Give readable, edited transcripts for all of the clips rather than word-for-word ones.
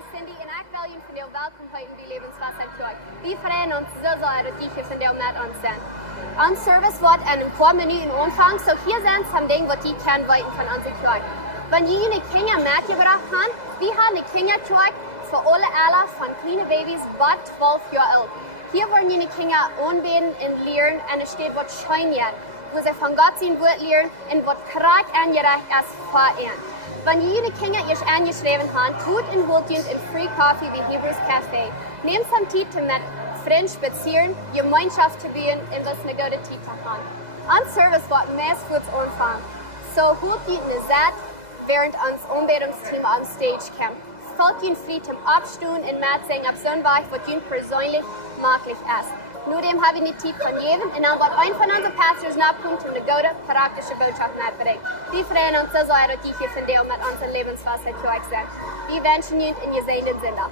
is Cindy en ek wil julle vandag welkom by die Lewenswasser Kerk. Die vrienden ons so zalig dat jullie vandaag met ons zijn. Ons service wordt in een paar minuten aanvang, so hier zijn some dingen wat die kan weten van onze kerk. Wanneer jullie een Kinder mitgebracht haben, wir haben eine Kinderkerk für alle Alter von kleinen Babys bis 12 Jahre alt. Hier wollen jullie Kinder aanbeten und lernen und es steht was scheinbar, wo sie von Gott sein Wort lernen und was Krieg angerecht ist für ihn. Wenn jullie Kinder erst angeschrieben haben, tut und holt uns in Free Coffee wie Hebrews Café. Nehmt some Zeit mit Freunden spazieren, Gemeinschaft zu bauen und was eine gute Zeit zu haben. An Service wird meist kurz anfangen. So holt ihr eine Zeit, während uns Anbetungsteam am Stage kommt. Folgt ihnen frei zum Abstehen und mitsingen auf so ein Weg, was ihnen persönlich möglich ist. Nur dem habe ich eine Zeit von jedem und dann wird ein von unseren Pastors nachkommt und eine gute, praktische Botschaft mitbringt. Die freuen uns so sehr, dass die hier von dir mit unserem Lebenswasser zu euch sind. Wir wünschen Ihnen in gesegenen Sinne.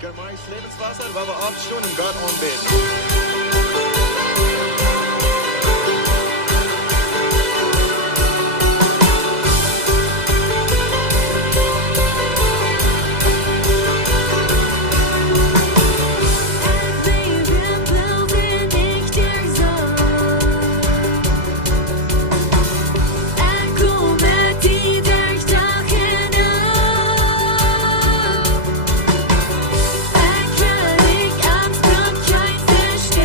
Gemeinschaft Lebenswasser, waar we opstaan en God aanbidden. Verstehen.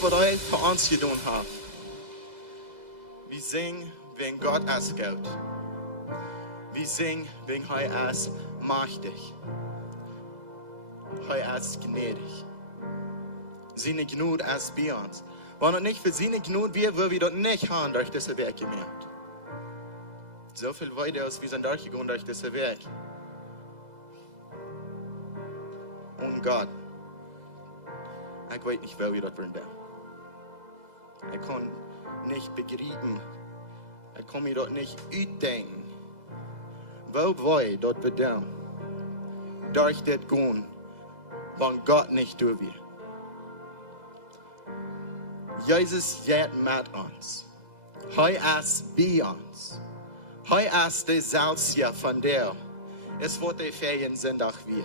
wat hij voor ons gedaan heeft. We zingen wegen God als goed. We zingen wegen hij als machtig. Hij als gnädig. Seine Gnade als bei uns. Wenn es nicht für seine Gnade wäre, würden wir das nicht haben durch diese Werk gemerkt. So viel weiter als wir sind durchgegangen durch diese Werk. Und Gott, ich weiß nicht, wer wir dort werden. Ich kann nicht begreifen, ich kann mir dort nicht ausdenken, wo wir dort werden. Durch das gehen, wenn Gott nicht durch wir. Jesus geht mit uns. Er ist bei uns. Er ist der Salzia von der. Es wird die Ferien sind auch wir.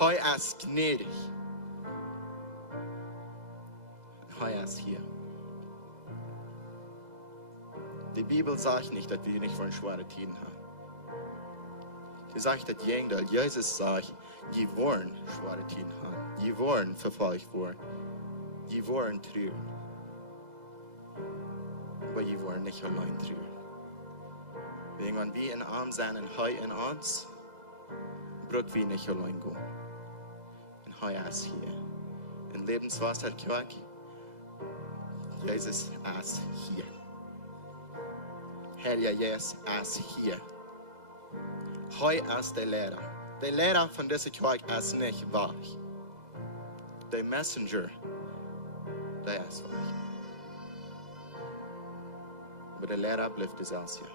Er ist gnädig. Er ist hier. Die Bibel sagt nicht, dass wir nicht von schweren Tiden haben. Sie sagt, dass Jesus sagt, die wollen schwere Tiden haben. Die wollen verfolgt werden. Die wollen trüben. Aber die wollen nicht allein trüben. Wenn wir in Arm sind und Heu in uns, brauchen wir nicht allein gehen. Und Heu ist hier. In Lebenswasserkirche, Jesus ist hier. Herr Jesus ist hier. Heu ist der Lehrer. Der Lehrer von dieser Kirche ist nicht wahr. Der Messenger, der ist wahr. Aber der Lehrer bleibt es aus hier.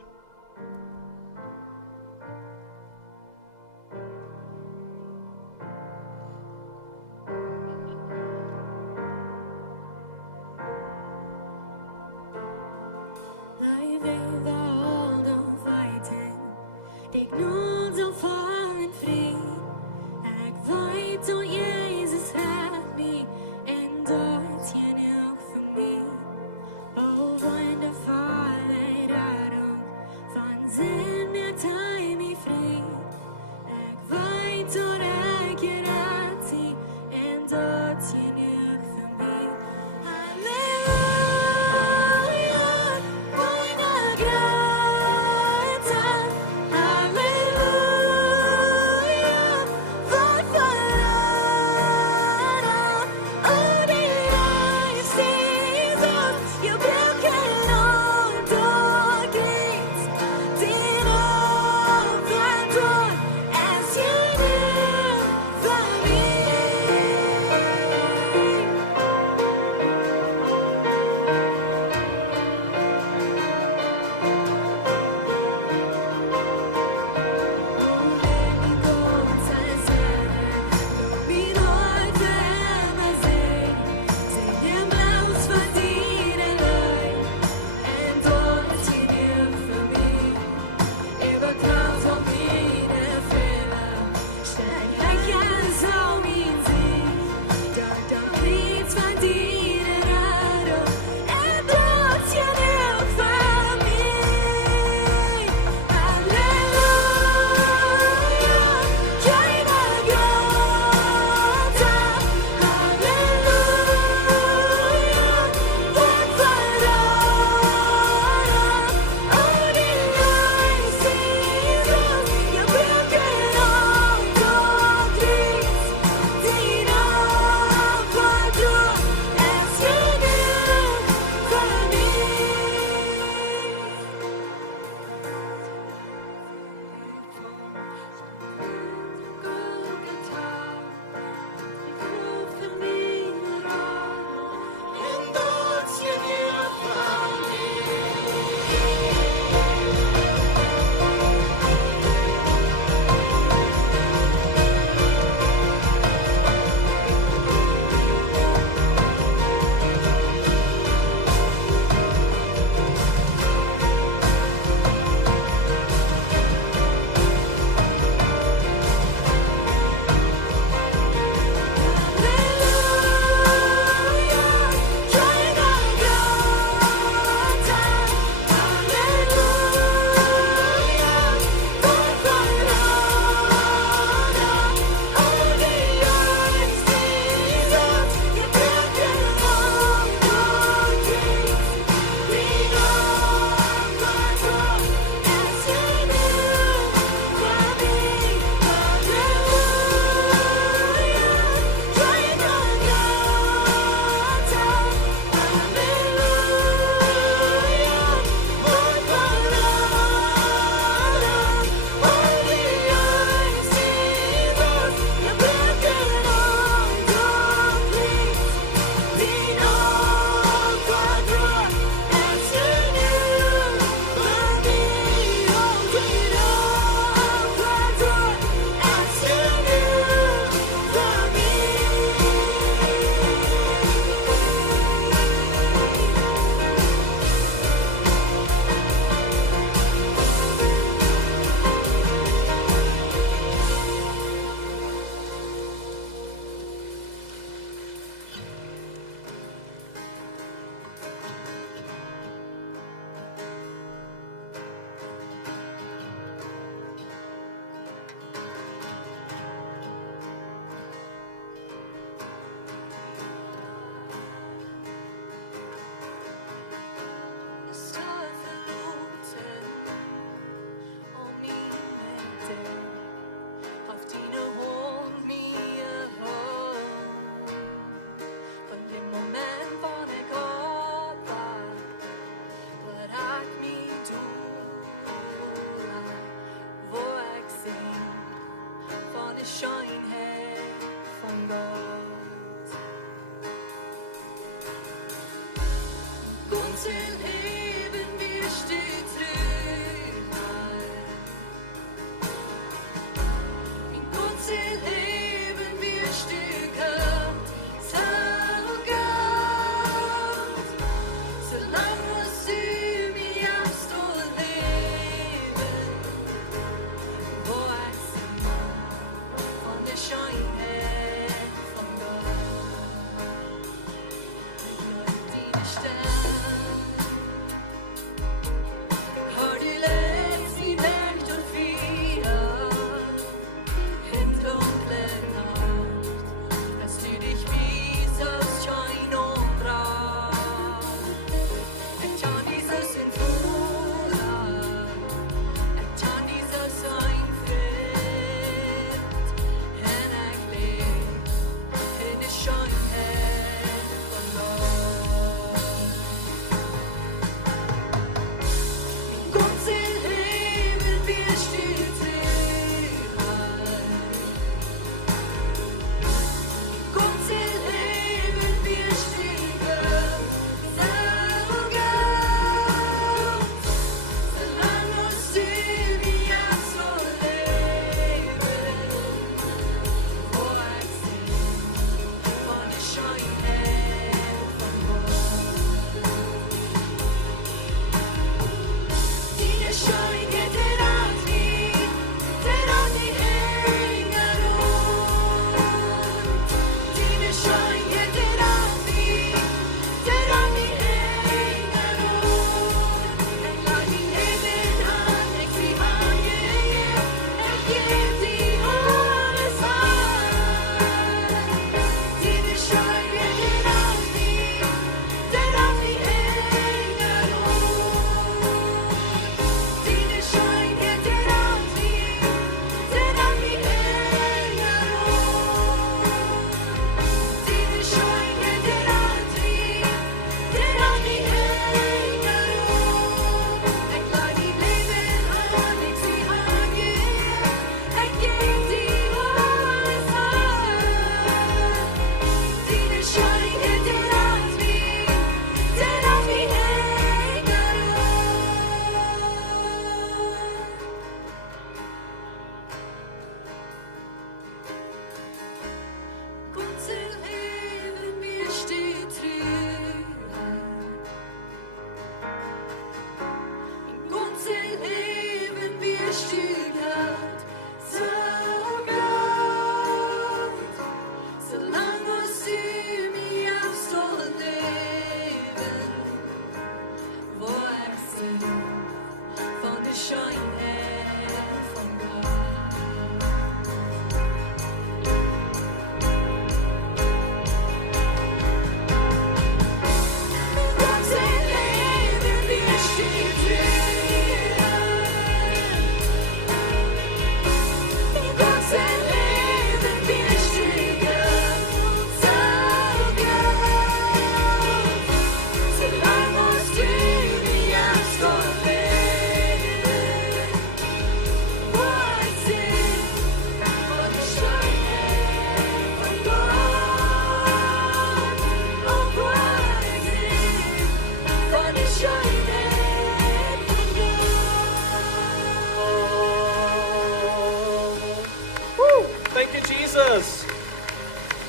Jesus.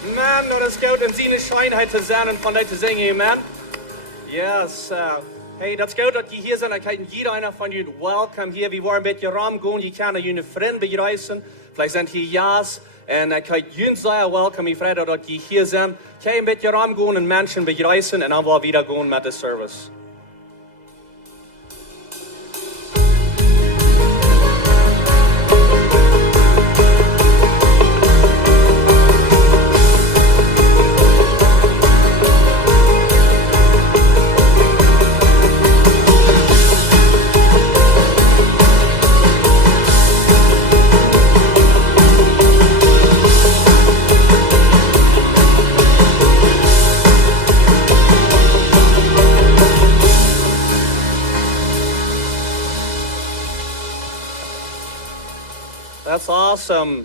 Man, når det skal den sine scheinheit til zanden von dig til zinge, amen. Yes, hey, dat skal dat je hier zijn, ik kan jeder einer von jullie welcome hier. Wir waren mit Ram gehen, je kan jullie vriend bereisen. Vielleicht sind hier ja's. En ik kan jullie sehr welcome, ich freue dat je hier zijn. Ik kan met Ram gehen en Menschen bereisen en dan weer wieder gehen met de service. That's awesome.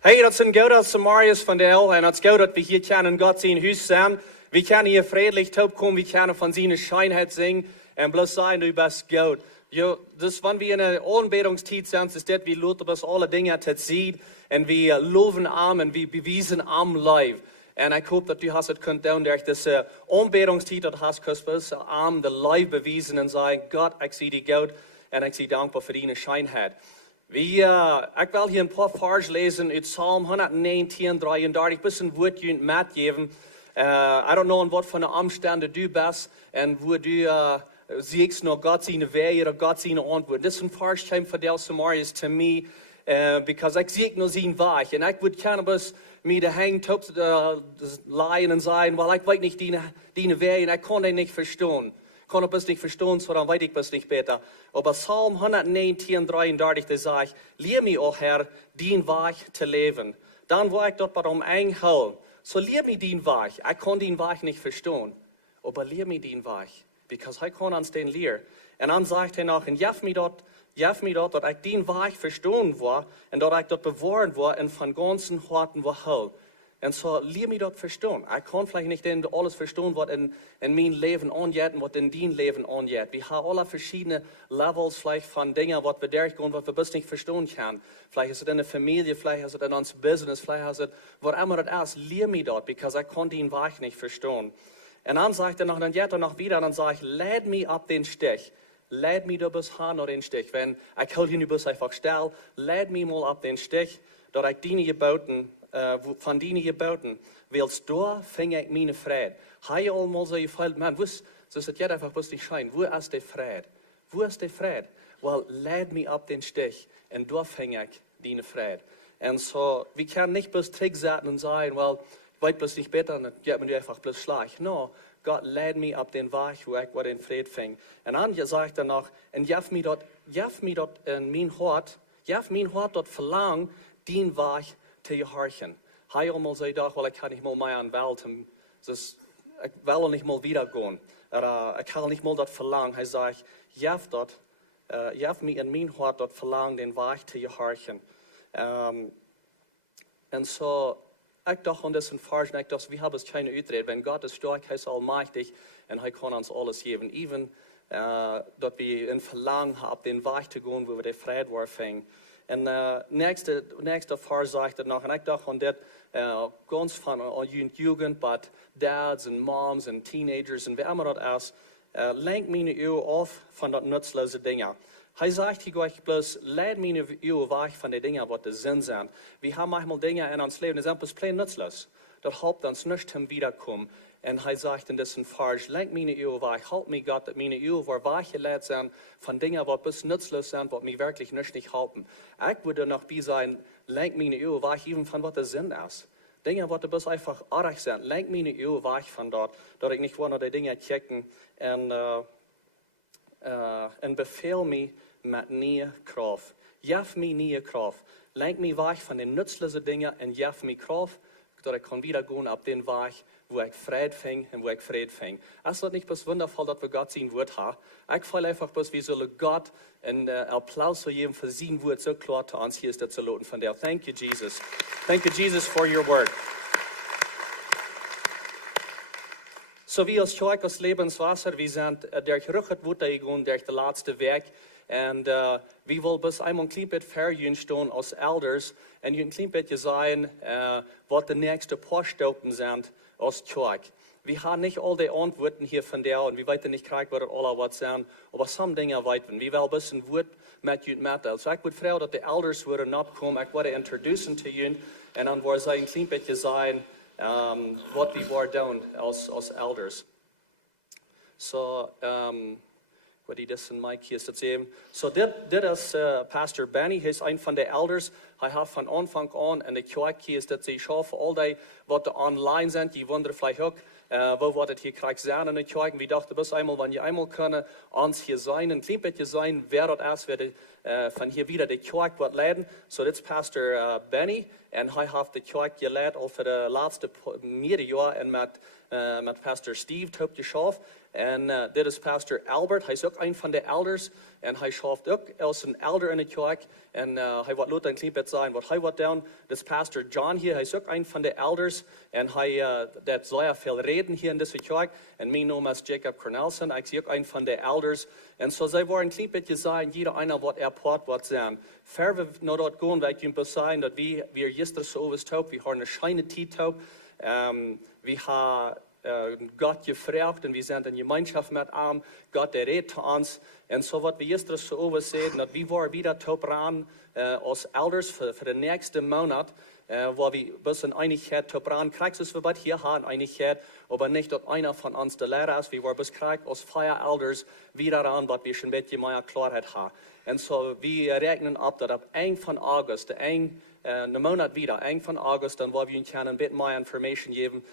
Hey, dat zijn goed als Samaria's vandaag en het is goed dat we hier kunnen God zien huis zijn. Wir können hier friedlich kommen, wir können von seiner Scheinheit singen und bloß sagen, du bist gut. Ja, das, wenn wir in einer Anbetungszeit sind, ist das, wie Luther das alle Dinge sieht und wir loben am und wir beweisen am live. Und ich hoffe, dass du hast es könnt tun, durch diese Anbetungszeit, dass hast du am der live beweisen und sagen, Gott, ich sehe dich gut und ich sehe dankbar für deine Scheinheit. Ich will hier ein paar Verse lesen aus Psalm 119, 33, bis ein Wort mitgeben. I don't know, in was für eine Umstände du bist und wo du siehst noch Gott seine Wege oder Gott seine Antwort. Das ist ein Vers, der von der Samaris zu mir, because ich sehe nur seinen Weg. Und ich würde gerne bis mir daheim leihen und sagen, weil ich weiß nicht deine Wege und ich kann den nicht verstehen. Ich kann es nicht verstehen, so dann weiß ich es nicht besser. Aber Psalm 119, 33, da sage ich, lehr mich, o Herr, den Weg zu leben. Dann wo ich dort bei dem einhalte. So lehr mir den Weg. Ich kann den Weg nicht verstehen. Aber lehr mir den Weg. Because ich kann uns den lehren. Und dann sagt er noch, und jaf mir dort, dass ich den Weg verstehen war, und dass ich dort bewahren war, und von ganzen Herzen war. Und so lehr mir dort verstehen. Ich kann vielleicht nicht alles verstehen, was in mein Leben angeht und was in dein Leben angeht. Wir haben alle verschiedene Levels vielleicht von Dingen, was wir durchgehen, was wir bis nicht verstehen können. Vielleicht ist es in der Familie, vielleicht ist es in unserem Business, vielleicht ist es, was immer das ist, lehr mir dort, because ich kann den Weg nicht verstehen. Und dann sagt er noch, dann geht er noch wieder, und dann sage ich, lad mich ab den Stich. Lad mich da bis hin auf den Stich. Wenn ich halte ihn bis einfach still, lad mich mal ab den Stich, dass ich deine Geboten, von deinen Geboten, willst du, fing ich meine Friede. Habe ich einmal so gefällt, man, wo ist, so ist es jetzt einfach bloß nicht schein, wo ist der Friede? Wo ist der Friede? Well, lad mich ab den Stich, und da fing ich deine Friede. Und so, wir können nicht bloß Trick setzen und sagen, well, ich weiß bloß nicht besser, dann geht mir einfach bloß schlecht. No, Gott lädt mich ab den Weg, wo ich den Frieden fing. Und dann sagt er noch, und jaf mich dort in mein Hort dort verlangen, den Weg zu gehorchen. Ich einmal so gedacht, weil ich kann nicht mal mehr anwälten, ich will nicht mal wiedergehen. Ich kann nicht mal dort verlangen. Er sagt, jaf mich in mein Hort dort verlangen, den Weg zu gehorchen. Und so, ich dachte, und das ist ein Vers, ich dachte, wir haben es keine Utred. Wenn Gott ist stark, er ist allmächtig, und er kann uns alles geben. Even, dass wir ein Verlangen haben, den Weg zu gehen, wo wir den Frieden warfen. Und nächste Vers sagt er noch, und ich dachte, und das ganz von Jugend, aber Dads und Moms und Teenagers und wer immer das ist, lenkt meine Uhr auf von den nutzlosen Dingen. Er sagt hier gleich bloß, lad meine Uhr weg von den Dingen, was das Sinn sind. Wir haben manchmal Dinge in uns Leben, die sind bloß plain nutzlos. Das hilft uns nicht zum Wiederkommen. Und er sagt in diesem Vers, lenk meine Uhr weg, halt mich Gott, dass meine Uhr weggelegt sind von Dingen, was bloß nutzlos sind, was mich wirklich nicht halten. Ich würde noch bei sein, lenk meine Uhr weg, even von was der Sinn ist. Dinge, was bloß einfach arg sind, lenk meine Uhr weg von dort, dass ich nicht nur die Dinge checken und befehl mich mit nieuwe Kraft. Jaf mich nieuwe Kraft. Lenk mich weg von den nutzlosen Dingen und jaf mich Kraft, dass ich kann wieder gehen auf den Weg, wo ich Frieden fing und wo ich Frieden fing. Es ist nicht bloß wundervoll, dass wir Gott sein Wort haben. Ich fühle einfach bloß, wir sollen Gott einen Applaus geben für sein Wort, so klar zu uns hier ist, das zu loten von der. Thank you, Jesus. Thank you, Jesus, for your word. So wie als Schweig aus Lebenswasser, wir sind durch Rückwärts gegangen, durch den letzten Weg. Und wir wollen bis einmal ein klein bisschen verjüngen stehen als Elders und ein klein bisschen sagen, was die nächsten paar Stunden sind als Schweig. Wir haben nicht all die Antworten hier von der und wir wissen nicht gleich, was alle was sind, aber some Dinge weiten. Wir wollen ein bisschen Wort mit euch mitteilen. So ich würde fragen, dass die Elders würden abkommen, ich würde introducen zu ihnen und dann würde ich ein klein bisschen sagen, was wir wollen als Elders. So, wat die das in Mike hier ist eben. So, dit is Pastor Benny, hij is een van de elders. Hij heeft van aanvang aan in de kerk hier is dat ze schaffen, al die wat er online zijn, die wonderen vielleicht ook, wo wordt het hier krijg zijn in de kerk. We dachten, bis einmal, wenn je einmal kunnen, ons hier zijn, een klein beetje zijn, wer dat is, wer de, van hier wieder de kerk wat leiden. So, dit is Pastor Benny, en hij heeft de kerk geleid al voor de laatste meerdere jaar en met met Pastor Steve top geschaft. En dit is Pastor Albert, hij is ook een van de elders. En hij schaft ook als een elder in de kerk. En hij wat laat een klein beetje zijn wat hij wat doen. Dit is Pastor John hier, hij is ook een van de elders. En hij dat zeer veel reden hier in deze kerk. En mijn naam is Jacob Cornelsen, ik zie ook een van de elders. En zo zij worden een klein beetje zijn, jeder einer wat part wat zijn. Ver we naar dat gaan, wij kunnen zijn dat we gisteren zo was top, we hebben een schijne tijd top. We hebben Gott gefragt und wir sind in Gemeinschaft mit ihm. Gott der redet zu uns. Und so was wir gestern so oversehen, dass wir waren wieder top ran als Elders für den nächsten Monat, wo wir ein bisschen Einigkeit top ran kriegst, es wir hier haben Einigkeit, aber nicht, dass einer von uns der Lehrer ist, wir waren bis kriegt als Fire Elders wieder ran, was wir schon ein bisschen mehr Klarheit haben. Und so wir rechnen ab, dass ab 1 von August, een maand wieder, 1 van August, dan wil we je een beetje meer information geven,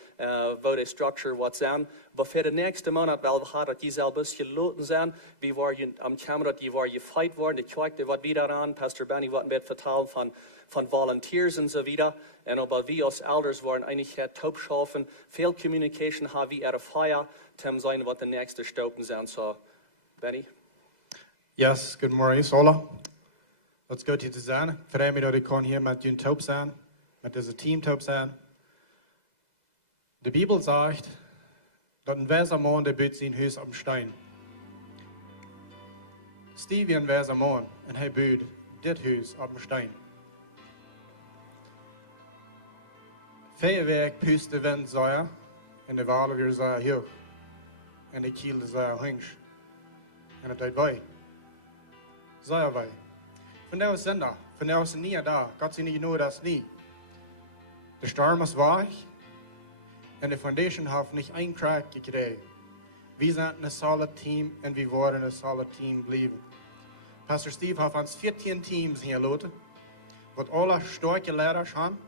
wat de structuur wat zijn. Maar voor de nächste maand wel we gaan dat je zelf een beetje loten zijn. We worden am kamer dat je waar je fight worden, de kerk wat wieder aan. Pastor Benny wat een beetje vertellen van volunteers en zo wieder. En ook we als elders worden eigenlijk top schaffen. Veel communication hebben we ervaren, tem zijn wat de nächste stappen zijn. So, Benny? Yes, good morning, Sola. Let's go to Susanne. Ik freue mich, dat ik kan hier met jullie top zijn, met deze team top zijn. De Bibel zegt dat een wijze man der bouwt zijn huis op een steen. Steve is een wijze man en hij bouwt dit huis op een steen. Vijf weken puist de wind zeer en de walen weer zeer hoog. En de kiel zeer hoog. En het deed wij. Zeer wij. Vandaag zijn daar, vandaag zijn niet daar. Gott sei niet dat niet. De storm is weg en de foundation heeft niet één crack gekregen. We zijn een solid team en we worden een solid team blijven. Pastor Steve heeft ons 14 teams hier gelaten, wat alle sterke leiders hebben.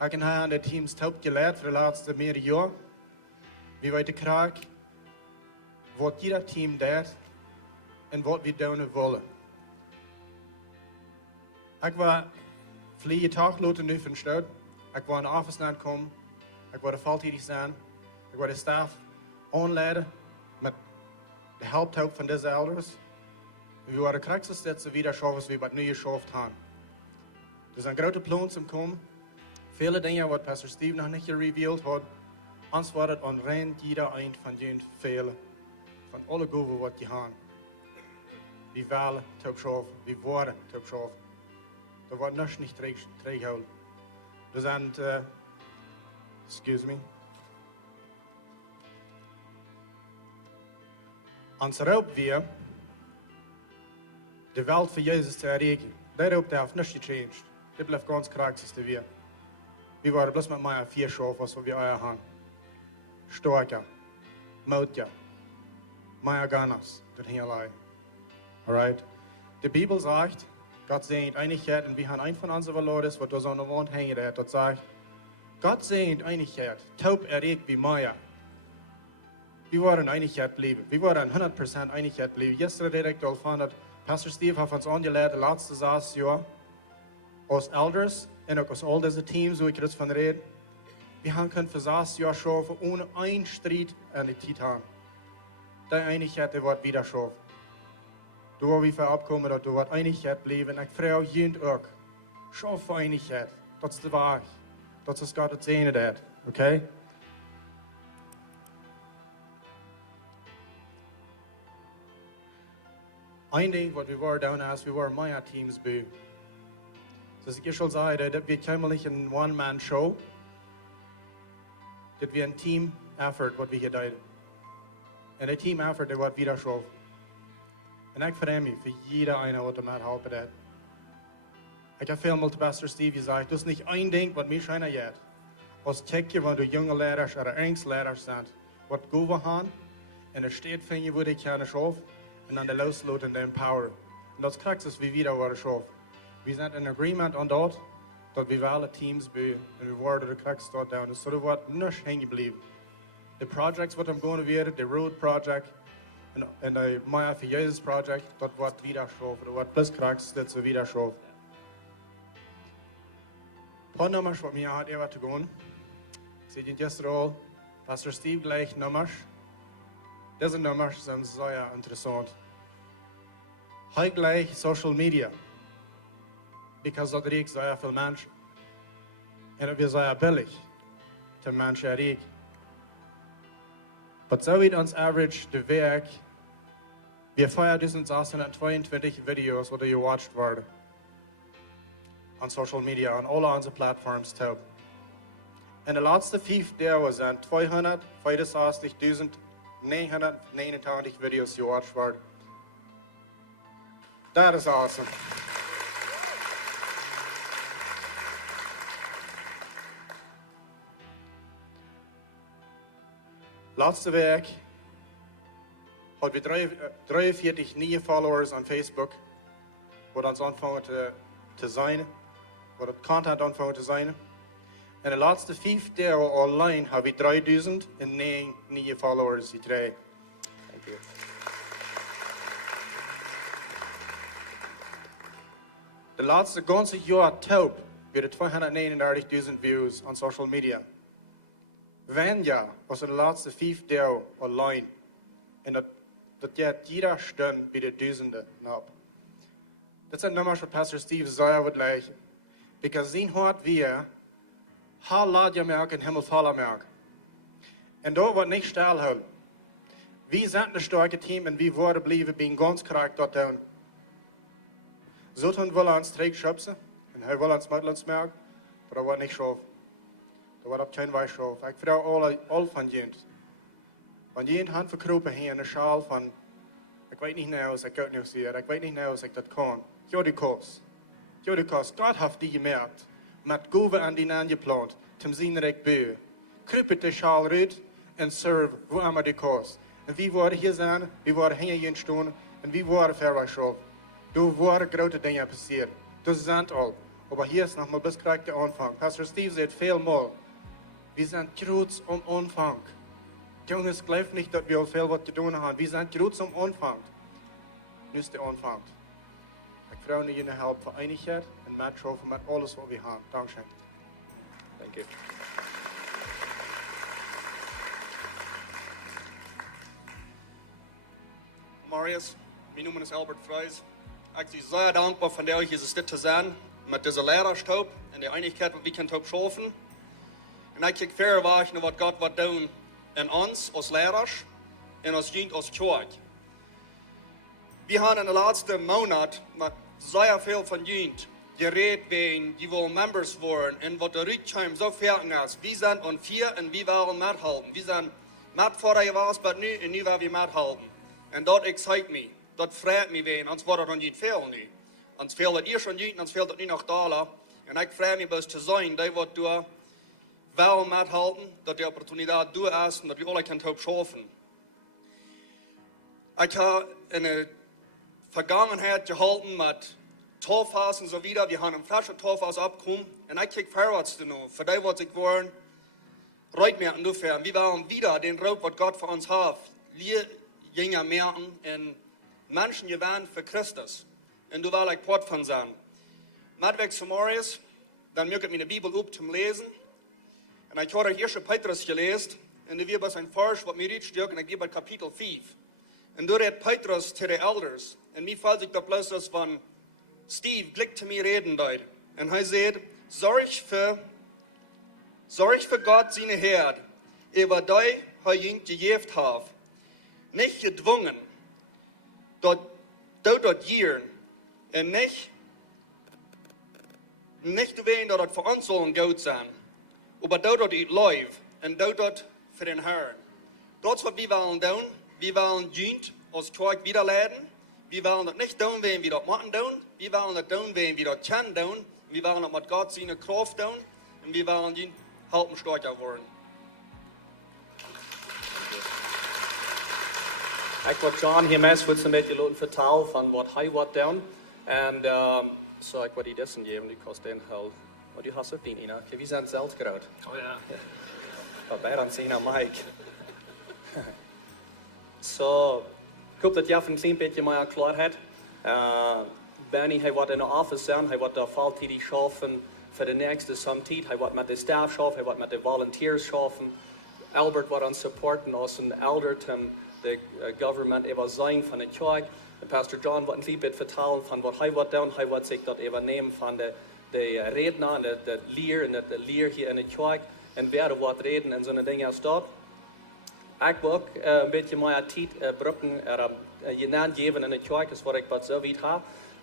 Ik heb aan de teams top geleid voor de laatste meerdere jaren. We weten graag wat ieder team doet en wat we doen willen. Ik was vliegen dag laten nu van stad. Ik was in de office aankomen. Ik was de voltijd zijn. Ik was de staf aanleiden met de hulp van deze elders. We waren krachtig dat ze weer schaffen wie wat nu geschaft hebben. Er zijn grote plannen om komen. Vele dingen wat Pastor Steve nog niet gereveeld had. Ons wordt het aan jeder een van jullie velen. Van alle goeden wat je hebben. We willen top schaffen. We worden top schaffen. Er wordt nog niet teruggehouden. Er zijn, excuse me. Ons roep weer de wereld voor Jezus te erreiken. Die roep heeft niet gechanged. Dit blijft ganz krachtig weer. We waren bloß met mij 4 schafen, als we eier hebben. Sterker, moediger, meer ganas, dat hele. Alright? De Bibel zegt, Gott segnet Einigkeit und wir haben ein von unseren Valores, was da so an der Wand hängt, der dort sagt, Gott segnet Einigkeit, taub erregt wie Maya. Wir wollen Einigkeit bleiben. Wir wollen 100% Einigkeit bleiben. Gestern direkt davon hat Pastor Steve hat uns angeleitet, letztes Jahr, als Elders und auch aus all diesen Teams, wo ich jetzt von rede, wir haben können für das Jahr schaffen, ohne einen Streit an die Zeit haben. Die Einigkeit, die wird wieder schaffen. Du waar we voor opkomen dat er wat Einigkeit blijven. En ik vraag jullie ook. Schaf voor Einigkeit. Dat is de weg. Dat is God het zegen dat. Oké? Een ding wat we waren doen is, we waren meer teams bij. Dus ik zal zeggen, dat we helemaal niet een one-man show. Dat we een team effort wat we gedaan. En een team effort dat wat we daar schaffen. En ik vreem me voor jeder einer wat er mij helpen dat. Ik heb veel met Pastor Steve gezegd, dat is niet één ding wat mij schijnen gaat. Als kijkje van de jonge leiders of angstleiders zijn, wat goed we gaan, en er staat van je wat ik kan schaffen, en dan de loslaten en de empoweren. En dat krijgt dus wie wieder worden schaffen. We zijn in agreement aan dat we alle teams bouwen, en we worden de kracht dort down. Dus dat wordt niet hängen blijven. De projects wat I'm going to weer, de road project, en de Maya voor Jezus project, dat wordt wieder schaffen. Dat wordt plus kracht, dat ze wieder schaffen. Een paar nummers wat mij had even te gaan. Ik zei het gisteren al. Pastor Steve gleich Nummers. Diese Nummers sind sehr interessant. Heute gleich Social Media. Because dat reik sehr viel Menschen. Und wir sehr billig. Ten Menschen reik. Aber so wie uns average de Weg, wir 4622 Videos, die gewatcht werden. On Social Media, on alle unsere Plattforms taub. In den letzten 5 Jahren sind 265.929 Videos gewatcht worden. Das ist awesome. Letzte Week hadden we 43 nieuwe followers on Facebook, wat ons aanvangen te zijn, wat het content aanvangen te zijn. En de laatste 5 dagen online hebben we 3009 nieuwe followers gekregen. Thank you. De laatste ganze jaar taub weer 239.000 views on social media. Vanja was in de laatste 5 dagen online. En dat gaat jeder stunde bij de duizenden op. Dat zijn nummers wat Pastor Steve zei wat leggen. Because zien hoort weer, haar laat je merken en hemel vallen merken. En dat wordt niet stilhouden. Wie zijn een sterke team en wie worden blijven bij een ganz kracht dat doen. Zo'n wil ons terug schubsen en hij wil ons met ons merken, maar dat wordt niet schoof. Dat wordt op geen wijze schoof. Ik vraag al van jullie. Want jullie hand verkropen hier in een schaal van, ik weet niet nou als ik dat nu zie, ik weet niet nou als ik dat kan. Jodikos. God heeft die gemerkt. Met goven aan die aangeplant, ten zien rijk beu. Kruipet de schaal uit en serve wo immer die kost. En wie worden hier zijn, wie worden hier in stonden en wie worden verder schoof. Du worden grote dingen passieren. Das sind all. Aber hier ist noch mal bis gleich der Anfang. Pastor Steve sagt viel mal, wir sind groß am Anfang. Jungs, glaubt nicht, dass wir viel was zu tun haben. Wir sind groß am Anfang. Nu ist der Anfang. Ich freue mich, Ihnen Hilfe für Einigkeit und Mitschaufen mit alles, was wir haben. Dankeschön. Thank you. Marius, mijn naam is Albert Freys. Ik ben zeer dankbaar van dat je dit te zijn met deze leraarschap en de eindigheid wat we kunnen op schaffen. En ik kijk verder weg naar wat God wat doen in ons als leraars en als jong als kerk. We hebben in de laatste maand met zeer veel van jong gereed wegen, die wil members worden en wat de Rüttheim zo fertig is. We zijn aan 4 en we willen methelpen. We zijn met vorige geweest, maar nu en nu willen we methelpen. En dat excite me. Dat vreet me weer, anders wordt het dan niet veel nu. Anders veel het eerst aan jullie, anders veel het nu nog dollar. En ik vreet me best te zijn, dat wat door wel methelpen, dat die opportuniteit door is en dat we alle kunnen op schaffen. Ik heb in de vergangenheid geholpen met Tofas en zo wieder. We hebben een flasche Tofas opgekomen. En ik kijk verwaarts te doen. Voor dat wat ik word, reut meer ungefähr. En we willen wieder den Raub, wat God voor ons heeft, Jünger merken en Menschen gewähnt für Christus. Und du willst Port von sein. Mit zu Marius, dann möchte ich meine Bibel up zum Lesen. Und ich habe hier schon Petrus gelesen. Und wir haben ein Vers, was mir redet, und ich gebe Kapitel 5. Und da redet Petrus zu den Elders. Und mir fällt sich da bloß das von Steve, Blick zu mir reden dort. Und er sagt, sorg für Gott seine Herd, über die er ihn gegeben hat. Nicht gedwungen, dort jieren, und nicht zu wehen, dass das für uns sollen gut sein, aber dort it läuft, und dort für den Herrn. Das ist was wir wollen tun. Wir wollen Jünd als Kirche wiederladen. Wir wollen das nicht tun, wenn wir das machen tun. Wir wollen das tun, wenn wir das können tun. Wir wollen das mit Gott seine Kraft tun, und wir wollen Jünd helfen stärker werden. Ik wil John hiermee voor een beetje laten vertellen van wat hij wat doen. En zo ik wil die dessen geven, die kost den heel. Maar die hast ook niet, Ina. Wie zijn zelf groot? Oh ja. Waarbij dan zien aan Mike. Zo, ik hoop dat jij een klein beetje mij klaar hebt. Benny, hij wordt in de office zijn, hij wordt de valtijd schaffen voor de nächste somtijd. Hij wordt met de staf schaffen, hij wordt met de volunteers schaffen. Albert wat ons supporten als een elder ten de government even zijn van de kerk. En Pastor John wat een klein beetje vertellen van wat hij wat doen, hij wat zich dat even nemen van de redner en de leer en de leer hier in de kerk en werden wat reden en zo'n dingen als dat. Ik wil ook een beetje mijn tijd brukken je geven in de kerk, is wat ik wat zo weet heb.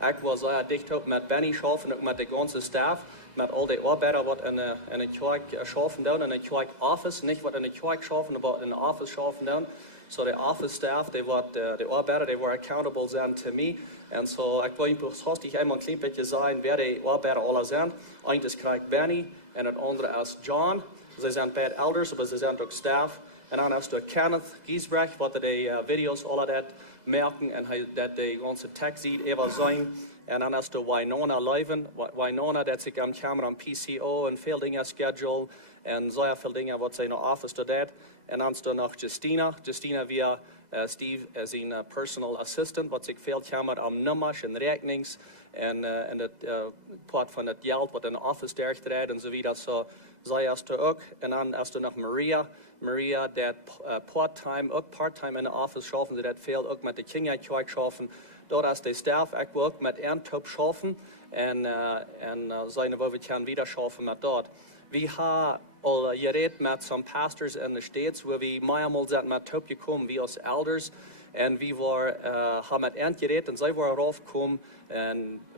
Ik wil zeer dicht op met Benny schaffen, ook met de ganze staf, met al die arbeiders wat in de kerk schaffen doen, in de kerk office, niet wat in de kerk schaffen, maar in de office schaffen doen. So de office staff, de arbeiders, die waren accountable zijn to me. En zo, ik wil je hastig eenmaal een klein beetje zijn, wer de arbeiders alle zijn. Eén is krijgt Benny en het andere is John. Ze zijn beide elders, maar ze zijn ook staff. En dan is er Kenneth Giesbrecht, wat de video's alle dat merken en dat de ganze tekst ziet even zijn. En dan is er Winona Leuven. Winona, dat zich aan camera en PCO en veel dingen schedule. En zo veel dingen wat zij in de office doet. En dan is er nog Justina. Justina via Steve zijn personal assistant, wat zich veel camera aan nummers en rekenings. En het part van het geld wat in de office dergelijks en zo wieder. So, zij is er ook. En dan is er nog Maria. Maria, dat part-time in de office schaffen, ze dat veel ook met de kinderkerk schaffen. Dort is de staf, ik wil ook met top schaffen en zijn we gaan weer schaffen met dat. We hebben al geredet met some pastors in de States, waar we meermaals zijn met top gekomen, wie als elders. En we hebben met hen geredet en zij waren raufgekommen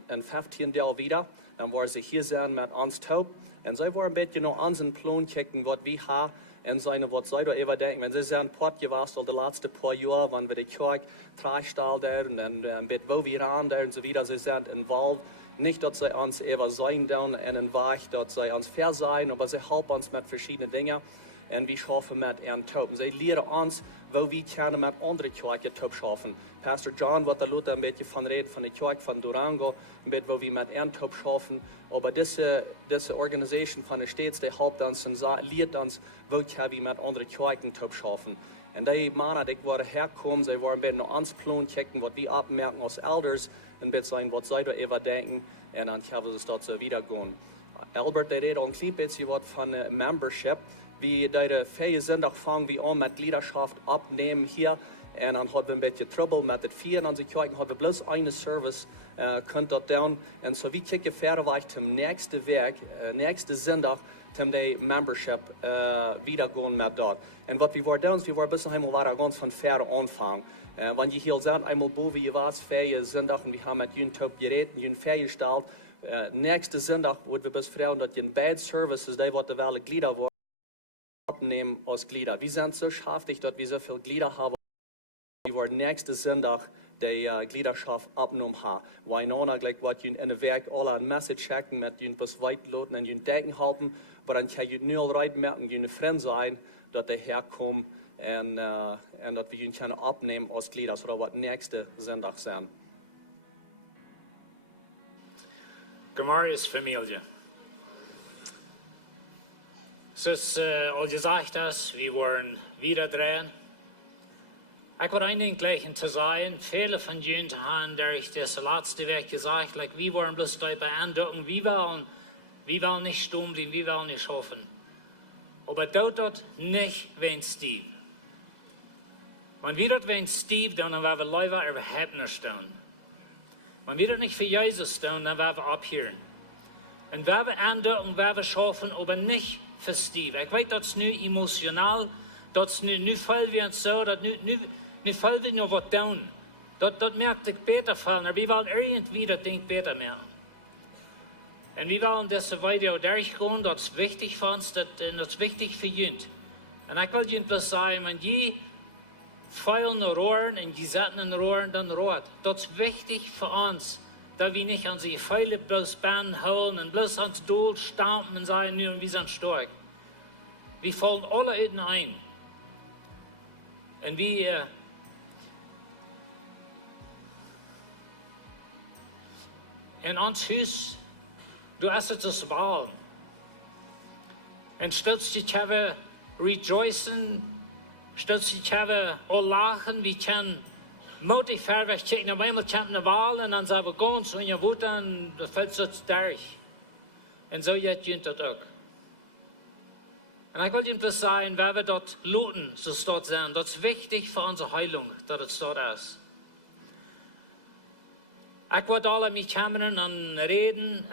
in 15 jaar wieder. En waar ze hier zijn met ons top. En zij waren een beetje naar onze plan kijken, wat we hebben. En zijn wat zij daar even denken, wenn sie zijn port geweest al de laatste paar jaar, wanneer we de kerk traagstelden en een beetje wo wir aan en zo wieder, ze zijn involved. Nicht, dass sie uns even sein doen en een weg, dat zij ons ver zijn, aber sie helpen ons met verschiedene dingen. En we schaffen met een top. Zij leren ons, wo we kunnen met andere kerken top schaffen. Pastor John, wat er een beetje van redet, van de kerk van Durango, een beetje wo we met een top schaffen. Aber deze organisatie van de States, die helpt ons en leert ons, wo kunnen we met andere kerken top schaffen. En die mannen, die waren hergekomen, zij waren een beetje naar ons plan kijken, wat we opmerken als elders, een beetje zijn wat zij daar even denken, en dan kunnen we dat zo wieder gaan. Albert, die reed al een klein beetje wat van membership. We de vrije zondag vangen we aan met leaderschap opnemen hier. En dan hadden we een beetje trouble met het vieren. En ze kijken, hadden we bloos een service, kunt dat doen. En zo we kijken verder weg zum nächste week, nächste zondag, zum de membership wieder gaan met dat. En wat we waren doen, we waren best helemaal waar ganz van verder aanvangen. Wanneer je hier zijn, eenmaal boven je was, vrije zondag, en we hebben met jullie top gereden, jullie vergesteld. Nächste zondag worden we best vragen dat je in beide services, die wat de wel glieder worden, opnemen als Glieder. Wir sind so schaftig, dass wir so viele Glieder haben. Wir wollen nächste Sonntag die Gliederschaft abgenommen haben. Winona, gleich was in der Werk alle ein Message checken, mit ihnen bis weit loten und ihnen denken halten, aber dann kann ich nur merken, ihnen Freund sein, dass der herkommt und dass wir ihn können abnehmen als Glieder, oder was nächste Sonntag sein. Gemarius Familie. Zoals al gezegd is, we waren wieder dran. Ik wil één ding gleich te zeggen. Viele van jullie hebben durch deze laatste week gezegd, like, we waren bloß dabei beeindrucken, we willen nicht stumm bleiben, we willen nicht hoffen. Aber dat nicht wegen Steve. Wenn wir dat wegen Steve doen, dan werden wir lieber überhaupt nicht stehen. Wenn wir dat nicht für Jesus doen, dann werden wir abhören. Und wir werden eindrucken, wir werden schaffen, aber nicht für Steve. Ik weet dat is nu emotioneel, dat is nu veel weer zo, dat nu veel weer nog wat doen. Dat merkt ik beter van, maar we willen irgendwie dat ding beter merken. En we willen deze video durchgaan, dat is wichtig voor ons, dat is wichtig voor jullie. En ik wil jullie bloß zeggen, wenn je feilen roeren en je zetten in roeren, dan roert. Dat is wichtig voor ons. Dat we niet aan die Pfeile bloß Bahn holen und bloß ans Doel stampen und sagen, nu, wir sind stark. Wir fallen alle in ein. Und wir in ons Haus, du hast es das Wahl. Und statt dich haben rejoicen, statt dich haben all lachen, wir können motivieren, wir checken auf einmal eine Wahl und dann sagen wir ganz und ja gut, dann fällt es durch. Und so jetzt jünt das auch. Und ich will ihm das sagen, wenn wir dort looten, so dort sind, das ist wichtig für unsere Heilung, dass es dort ist. Ich werde alle mit Kameran und reden,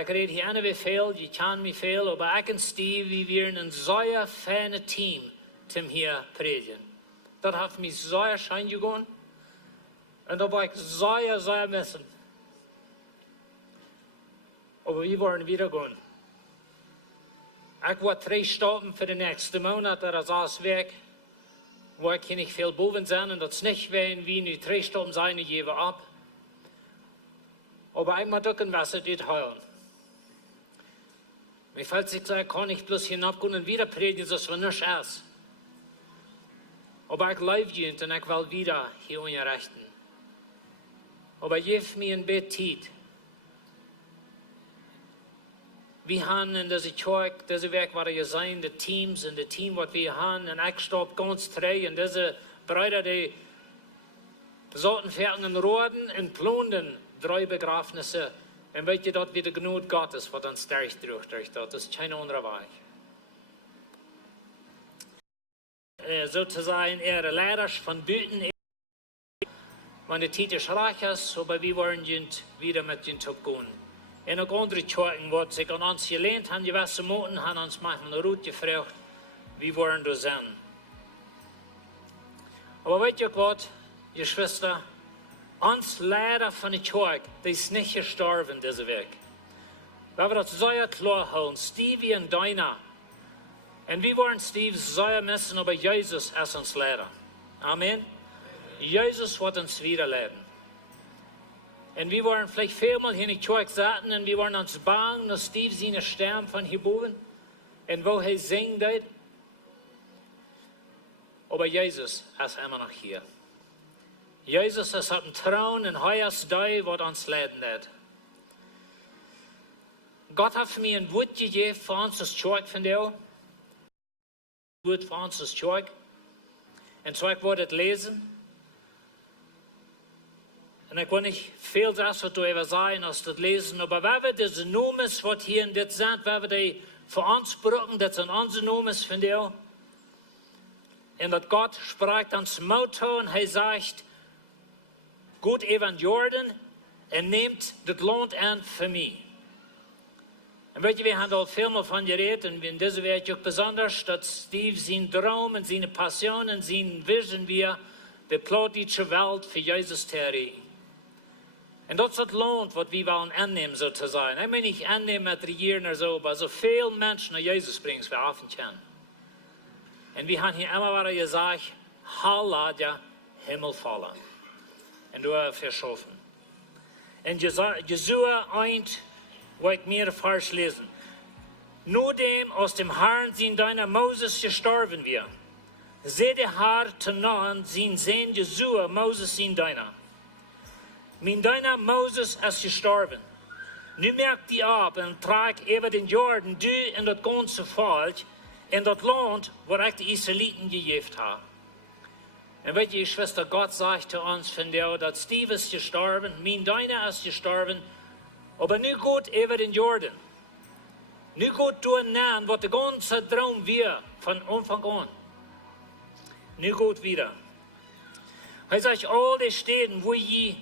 ich rede hier nicht viel, ich kann mich viel, aber ich und Steve, wir sind ein sehr feines Team, zum hier predigen. Das hat mich sehr schön gegangen und da war ich sehr, sehr missen. Aber wir wollen wieder gehen. Ich werde 3 Stunden für den nächsten Monat, das ist alles weg. Wo ich hier nicht viel boven sein und das nicht werden, wie nu 3 Stunden sein, ich gebe ab. Aber einmal gucken, was es geht heilen. Mir fällt sich sagen, kann ich bloß hinabgehen und wieder predigen, dass wir nicht ist. Aber ich lebe und ich will wieder hier unrechten. Aber gib mir ein bisschen Zeit. Wir haben in dieser Kirche, diese Weg, was wir sein, die Teams und das Team, was wir haben, und ich stopp ganz treu und diese Brüder, die sollten fertigen Roden und Plunden, 3 Begrafnisse, und weet je, dat weer de genoeg Gottes, wat ons sterk durch dat. Dat is geen andere Weg. Sozusagen, Leiders von buiten, meine Titel reich ist, aber wir wollen wieder mit den Top gehen. Und auch andere Kirchen, die sich an uns gelehnt haben, gewisse Moten, haben uns manchmal eine Route gefragt, wir wollen da sein. Aber weet je was, ihr Schwester, uns Lehrer von der Kirche, die ist nicht gestorben, diese Weg. Wenn wir das sehr klar halten, Stevie und Dinah, und wir wollen Steve sehr messen, aber Jesus ist uns Lehrer. Amen. Jesus wird uns wieder leben. Und wir wollen vielleicht vielmal hier in der Kirche sitzen und wir wollen uns bangen, dass Steve seine Stern von hier oben und wo er singt. Aber Jesus ist immer noch hier. Jesus ist auf dem Thron und er ist da, was uns leiden wird. Gott hat mir ein Wort gegeben für uns als Kirche von dir. Ein Wort für uns als Kirche. Und so ich werde es lesen. Und ich will nicht viel das, was du eben sagen, als das lesen, aber wenn wir diese Nummern, was hier in das sind, wenn wir die für uns brauchen, das sind unsere Nummern von dir. Und dass Gott spricht ans Motto und er sagt, gut even Jordan und nehmt das Land an für mich. Und weet je, wir haben auch viel mehr von geredet und in dieser Welt auch besonders, dass Steve seinen Traum und seine Passion und seine Vision wir die politische Welt für Jesus zu erreichen. Und das ist das Land, was wir wollen annehmen, so zu sein. Ich meine nicht annehmen mit Regieren oder so, aber so viele Menschen nach Jesus bringen, wir offen können. Und wir haben hier immer wieder gesagt, Halleluja, Himmel fallen. Und du hast verschoben. Und Jesua 1, wo ich mir Vers lesen. Nur dem aus dem Herrn sind deiner Moses gestorben wir. Seht der Herr zu nahen, sind sehen Jesua, Moses sind deiner. Mein deiner Moses ist gestorben. Nu merkt die ab und trag über den Jordan, du in das ganze Volk, in das Land, wo ich die Israeliten gegeben habe. Und weet je, Schwester, Gott sagt zu uns von dir, dass Steve ist gestorben, mein deiner ist gestorben, aber nu gut über den Jordan. Nu gut tun nahen, was der ganze Traum wir von Anfang an. Nu gut wieder. Er sagt, all die Städten, wo je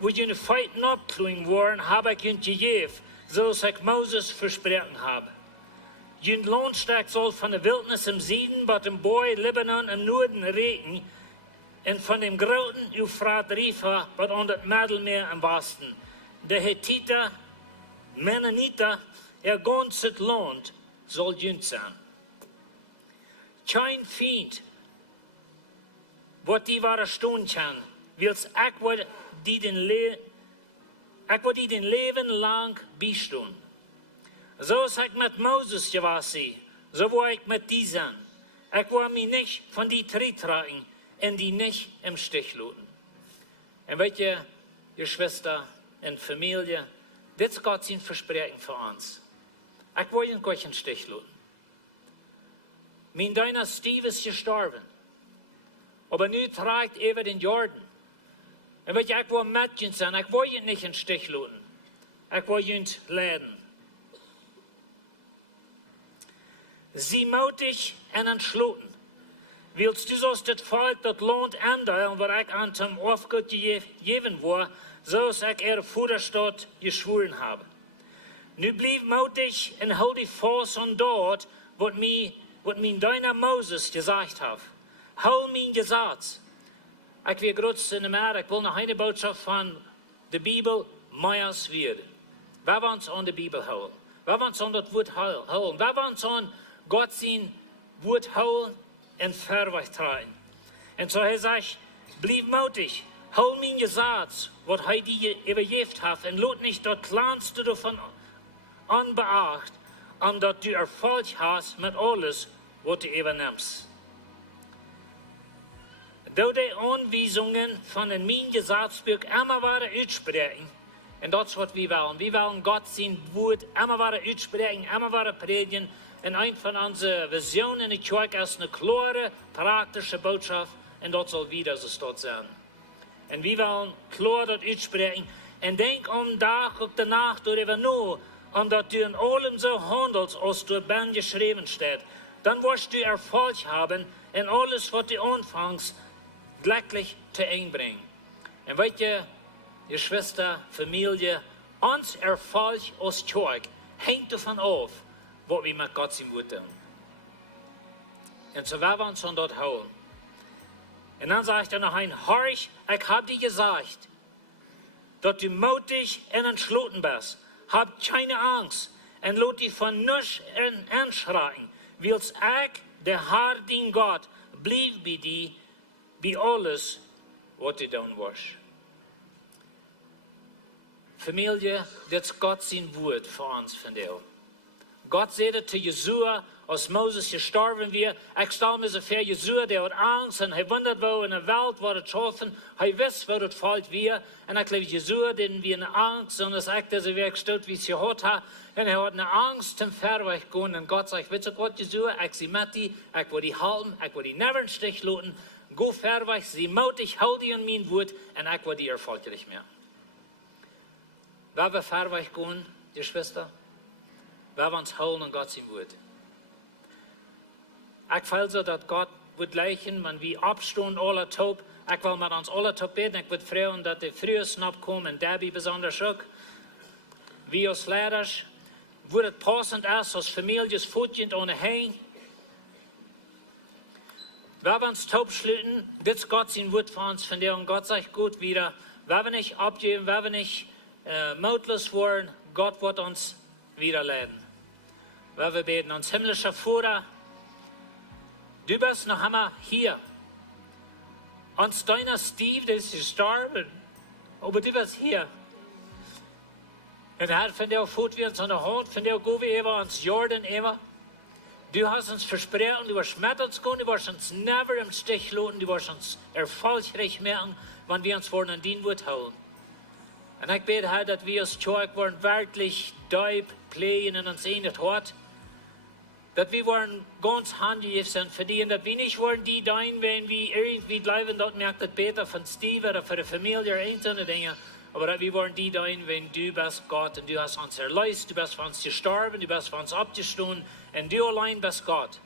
eine Feiten abklingen waren, habe ich ihnen gegeben, so als ich Moses versprochen habe. Jün Landstreck soll von der Wildnis im Süden, bei dem Boy Libanon im Norden regen, und von dem großen Euphrat River, bei an das Mittelmeer im Westen. Der Hethiter, Mennoniter, ihr ganzes Land soll jünd sein. Kein Feind, was die wahre Stunde kann, wills ich die den Leben lang beistehen. So ist ich mit Moses gewesen, so war ich mit diesen. Ich war mich nicht von die tragen und die nicht im Stich lassen. Und weet je, ihr Schwester und Familie, das ist Gott sein Versprechen für uns. Ich will ihn nicht im Stich lassen. Mein deiner Steve ist gestorben, aber nu trägt über den Jordan. Und weet je, ich will mit ihm sein, ich will ihn nicht im Stich lassen. Ich will ihn leiden. sie mutig en entschloten. Willst du zoals dit volk dat land aandelen wat ik aan hem afgoed gegeven wordt, zoals ik voederstad geschworen habe. Nu blijf mutig en hou die vast aan dat, wat mijn dienaar Moses gezegd heeft. Hou mijn gezag. Ik wil groot in de meer, ik wil nog een boodschap van de Bijbel, Meyers weer. We willen ons aan de Bijbel houden. We willen ons aan dat woord houden. We willen ons aan God zijn woord houden en verweg tragen. En zo hij zegt, blijf mutig. Hou mijn gezag, wat hij die übergeeft heeft. En laat niet dat kleinste ervan onbeacht, omdat du Erfolg hast met alles, wat du übernimmst. Door de aanwijzingen van een mijn gezagsboek immer waren uitspreken. En dat is wat we willen. We willen God zijn woord immer waren uitspreken, immer waren predigen. En een van onze visionen in de kerk is een klare, praktische boodschap. En dat zal wieder zo staat zijn. En we willen klaar dat uitspreken. En denk om dag op de nacht door even nu, omdat du in allem zo handelt, als du ben geschreven staat. Dan wirst du Erfolg haben in alles, wat du anfängst, glücklich te einbrengen. En weet je, Geschwister, Familie, ons Erfolg als kerk hängt ervan af, wat we met God zijn woord doen. En zo willen we ons aan dat houden. En dan zegt er nog een, horch, ik heb dir gezegd, dat du mutig en entschloten bist. Hab keine Angst en laat die van niets aanschreien. Wils ik, de Heer, dien God, blijf bij die, bij alles wat je doen was. Familie, dit is God zijn woord voor ons vandaag. God zei te Jesua, als Moses gestorven weer, ik stel me zo voor Jesua, die had angst en hij wondert wo in de wereld waar het schaffen, hij wist waar het valt weer. En ik geloof Jesua, den wie een angst, en als ik deze werk stoot, wie ze gehad had, en hij had een angst ten verweg gaan, en God zegt, weet je wat Jesua, ik zie met die, ik wil die helpen, ik wil die never een stich laten, go verweg, zie mutig, hou die in mijn woord, en ik wil die erfolgreich meer. Waar we verweg gaan, Geschwister, waar we ons houden aan God zijn woord. Ik voel zo dat God wordt lijken, maar wie opstaan alle top. Ik wil met ons alle top bidden. Ik wil vragen dat de vroege snap komen en Debbie besonders ook. Wie als leiders, wordt het passend is als families voetjend onderheen. We hebben ons top sluiten. Dit is God zijn woord voor ons vandaag. En God zegt goed wieder. We hebben niet opgeven, we hebben niet moedloos worden. God wordt ons wieder leiden. We beten ons himmlische Vater. Du bist noch immer hier. Ons deiner Steve, der ist gestorben. Aber du bist hier. Und Herr, von der voet wir uns an der Hand, von der go wir über uns Jordan immer. Du hast uns versprochen, du wirst mit uns gehen, du wirst uns never im Stich lassen, du wirst uns erfolgreich machen, wenn wir uns vor an dein Wort holen. Und ich bete, Herr, dass wir als Kirche wollen wirklich deib pflegen in uns ein Hort. Dat we waren ganz handig zijn verdienen. Dat we niet worden die doen, wenn we irgendwie blijven. Dat merkt het beter van Steve oder voor de familie oder einzelne dingen. Aber dat we worden die doen, wenn du bist Gott. En du hast uns erleist, du bist voor ons gestorben, du bist voor ons opgestaan. En du allein bist Gott.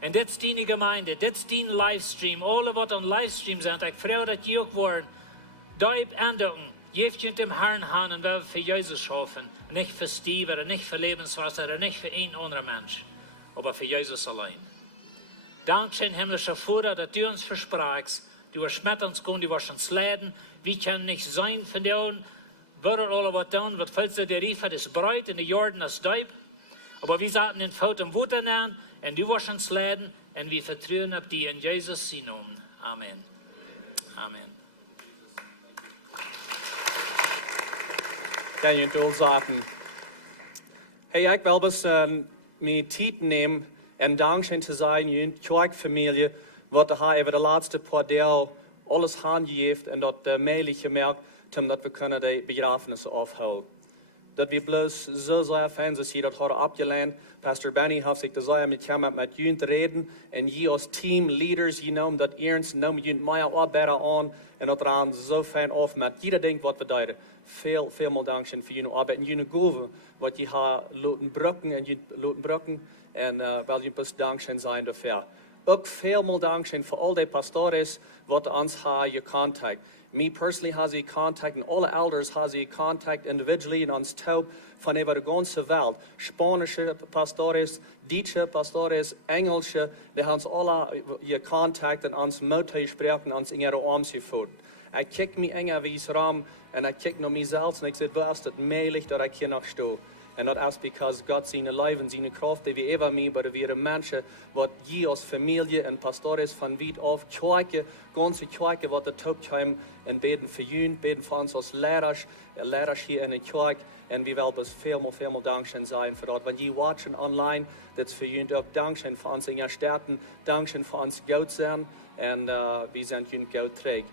En dit is die gemeinde, dit is die livestream. Alle wat aan livestream zijn. Ik vraag dat je ook worden. Duip aandoen. Geef je dem Herrn aan en we voor Jezus schaffen. Niet voor Steve oder nicht für Lebenswasser oder nicht für ein anderer Mensch. Aber für Jesus allein. Dankeschön, himmlischer Vater, dass du uns versprachst. Du wirst mit uns gehen, du wirst uns leiden. Wir können nicht sein von dir. Würde alle was tun, was fällt dir der Rief, das Breit in den Jordan, das Deib. Aber wir sollten den Fout im Wutter nehmen, und du wirst uns leiden, und wir vertrauen auf dich in Jesus' Namen. Amen. Amen. Kan je het zaten? Hey, ik wil best mijn tijd nemen en dankzij te zijn, je kerkfamilie, wat de Heer over de laatste paar dagen alles aangeeft en dat meelig gemerkt, dat we kunnen de begrafenissen afhouden. Dat we bloos zo zeer fijn zijn dat hadden opgeleid. Pastor Benny heeft zich de zeer met jullie te reden en je als teamleaders, je noemt dat ernst, noem je mij wat beter aan en dat eraan zo fijn af met ieder ding wat we deden. Veel dankzij voor jullie arbeid en jullie goven, wat je haar laten brukken en je laten brukken En wel je best dankzij zijn dafür. Ook veel dankzij voor al die pastores wat ons hebben contact. Me personally has he contact and alle elders has he contact individually in ons taub van over de ganze Welt. Spanische pastores, Duitse pastores, Engelsche, die hebben ons alle je contact en ons moeder spreken en ons in ihre arms gevoerd. Ik kijk me enger wie is ram en ik kijk naar mezelf en ik zeg, waar is het mogelijk dat ik hier nog sta? En dat is because God zijn leven, zijn kracht, die we even mee, maar we mensen, wat je als familie en pastores van weit af kijken, ganze kijken wat de toeptime en beden voor jullie, beden voor ons als leiders hier in de kerk. En we willen dus veel dankzij zijn voor dat. Want je watchen online, dat is voor jullie ook dankzij voor ons in je steden, dankzij voor ons goud zijn. En we zijn jullie goud terug.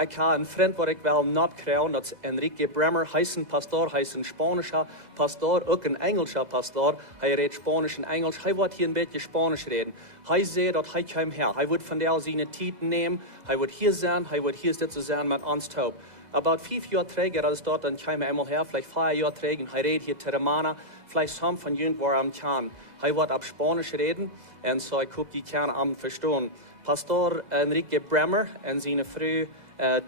Ik heb een vriend wat ik wel niet krijg, dat is Enrique Bremer. Hij is een pastor, hij is een Spanische pastor, ook een Engelse pastor. Hij redt Spanisch en Engels. Hij wordt hier een beetje Spanisch reden. Hij zei dat hij komt her. Hij wordt vandaag zijn tijd nemen. Hij wordt hier zijn, hij wordt hier zitten zijn met ons taub. About 5 jaar terug, als dat dan kwam hij eenmaal her, vielleicht 4 jaar terug, en hij redt hier Terramana. Vielleicht some van jullie waar kan. Hij wordt op Spanisch reden, en zo ik hoop je kan hem verstaan. Pastor Enrique Bremer en zijn vrouw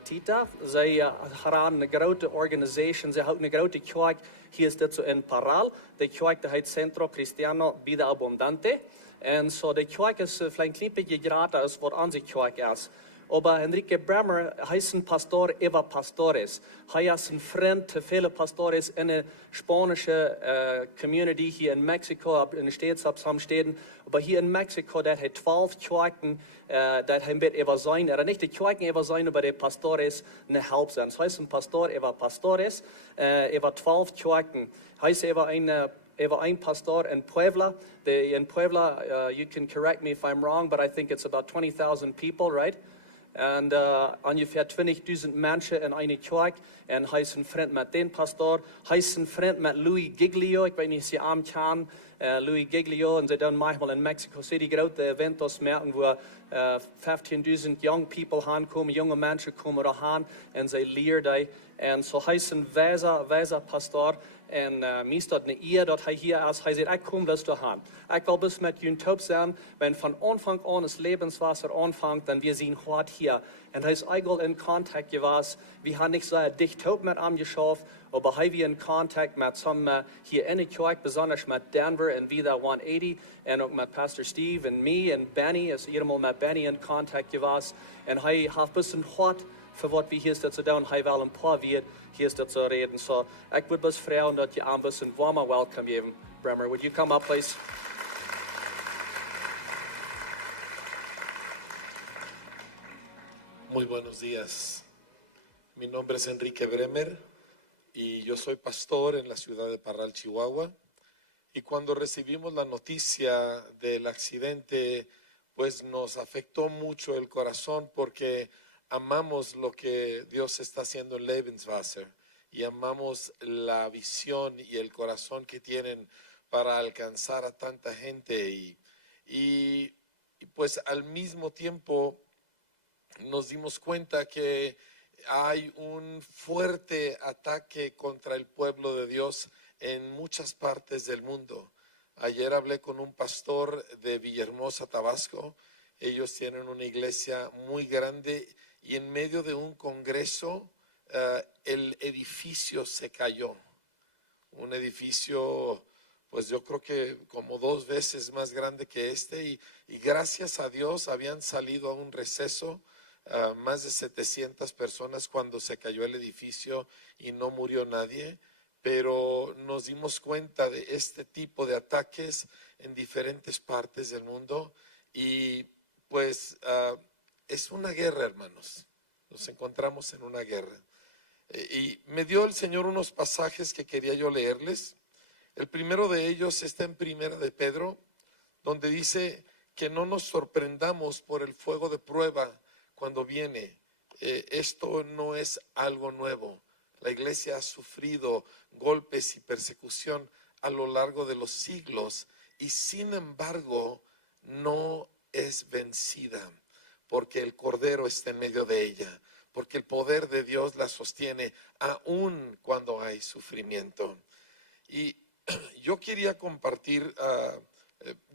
Tita, zij hebben een grote organisatie, zij houden een grote kerk, hier is dit zo in Parral. De kerk die heet Centro Cristiano Vida Abundante. En zo de kerk is vielleicht een klein beetje gratis wat onze kerk is. Aber Enrique Bremer, hij is een pastor Eva Pastores. Hij is een vriend te vele pastores in de Spanische community hier in Mexico, in de steden, op sommige steden. Aber hier in Mexico, dat hij 12 kerken, dat hij met Eva zijn. Niet de kerken Eva zijn, maar de pastores een help zijn. So hij is een pastor Eva Pastores, Eva 12 kerken. Hij is Eva een pastor in Puebla. In Puebla, you can correct me if I'm wrong, but I think it's about 20,000 people, right? En ongeveer 20.000 mensen in een kerk. En hij is een vriend met den pastor. Hij is een vriend met Louis Giglio. Ik weet niet of je hem kent. Louis Giglio. En ze doen manchmal in Mexico City grote eventos merken, waar 15.000 young people aankomen, jonge mensen komen er aan. En ze leren. En zo hij is een wijze pastor. En mij is dat een eer dat hij hier is. Hij zegt, ik kom best aan. Ik wil best met jullie taub zijn. Wenn van aanvang aan het levenswasser aanvangt, dan wir zien hart hier. En hij is eigenlijk in contact geweest. We hebben niet zo dicht taub met hem geschafft, aber hij was in contact met some hier in de kerk, besonders met Denver en Vida 180. En ook met Pastor Steve en mij en Benny. Is eenmaal met Benny in contact geweest. En hij heeft best een hart voor wat we hier zitten doen. Hij wil een paar weer hier zitten reden. So, ik wil best vragen dat je aan een warme welcome geven. Bremer, would you come up, please? Muy buenos días. Mi nombre es Enrique Bremer y yo soy pastor en la ciudad de Parral, Chihuahua. Y cuando recibimos la noticia del accidente, pues nos afectó mucho el corazón porque amamos lo que Dios está haciendo en Lebenswasser y amamos la visión y el corazón que tienen para alcanzar a tanta gente y pues al mismo tiempo nos dimos cuenta que hay un fuerte ataque contra el pueblo de Dios en muchas partes del mundo. Ayer hablé con un pastor de Villahermosa, Tabasco. Ellos tienen una iglesia muy grande y en medio de un congreso el edificio se cayó. Un edificio, pues yo creo que como 2 veces más grande que este y gracias a Dios habían salido a un receso más de 700 personas cuando se cayó el edificio y no murió nadie, pero nos dimos cuenta de este tipo de ataques en diferentes partes del mundo y pues es una guerra, hermanos. Nos encontramos en una guerra. Y me dio el Señor unos pasajes que quería yo leerles. El primero de ellos está en Primera de Pedro, donde dice que no nos sorprendamos por el fuego de prueba cuando viene. Esto no es algo nuevo. La iglesia ha sufrido golpes y persecución a lo largo de los siglos y sin embargo no es vencida porque el Cordero está en medio de ella, porque el poder de Dios la sostiene aún cuando hay sufrimiento. Y yo quería compartir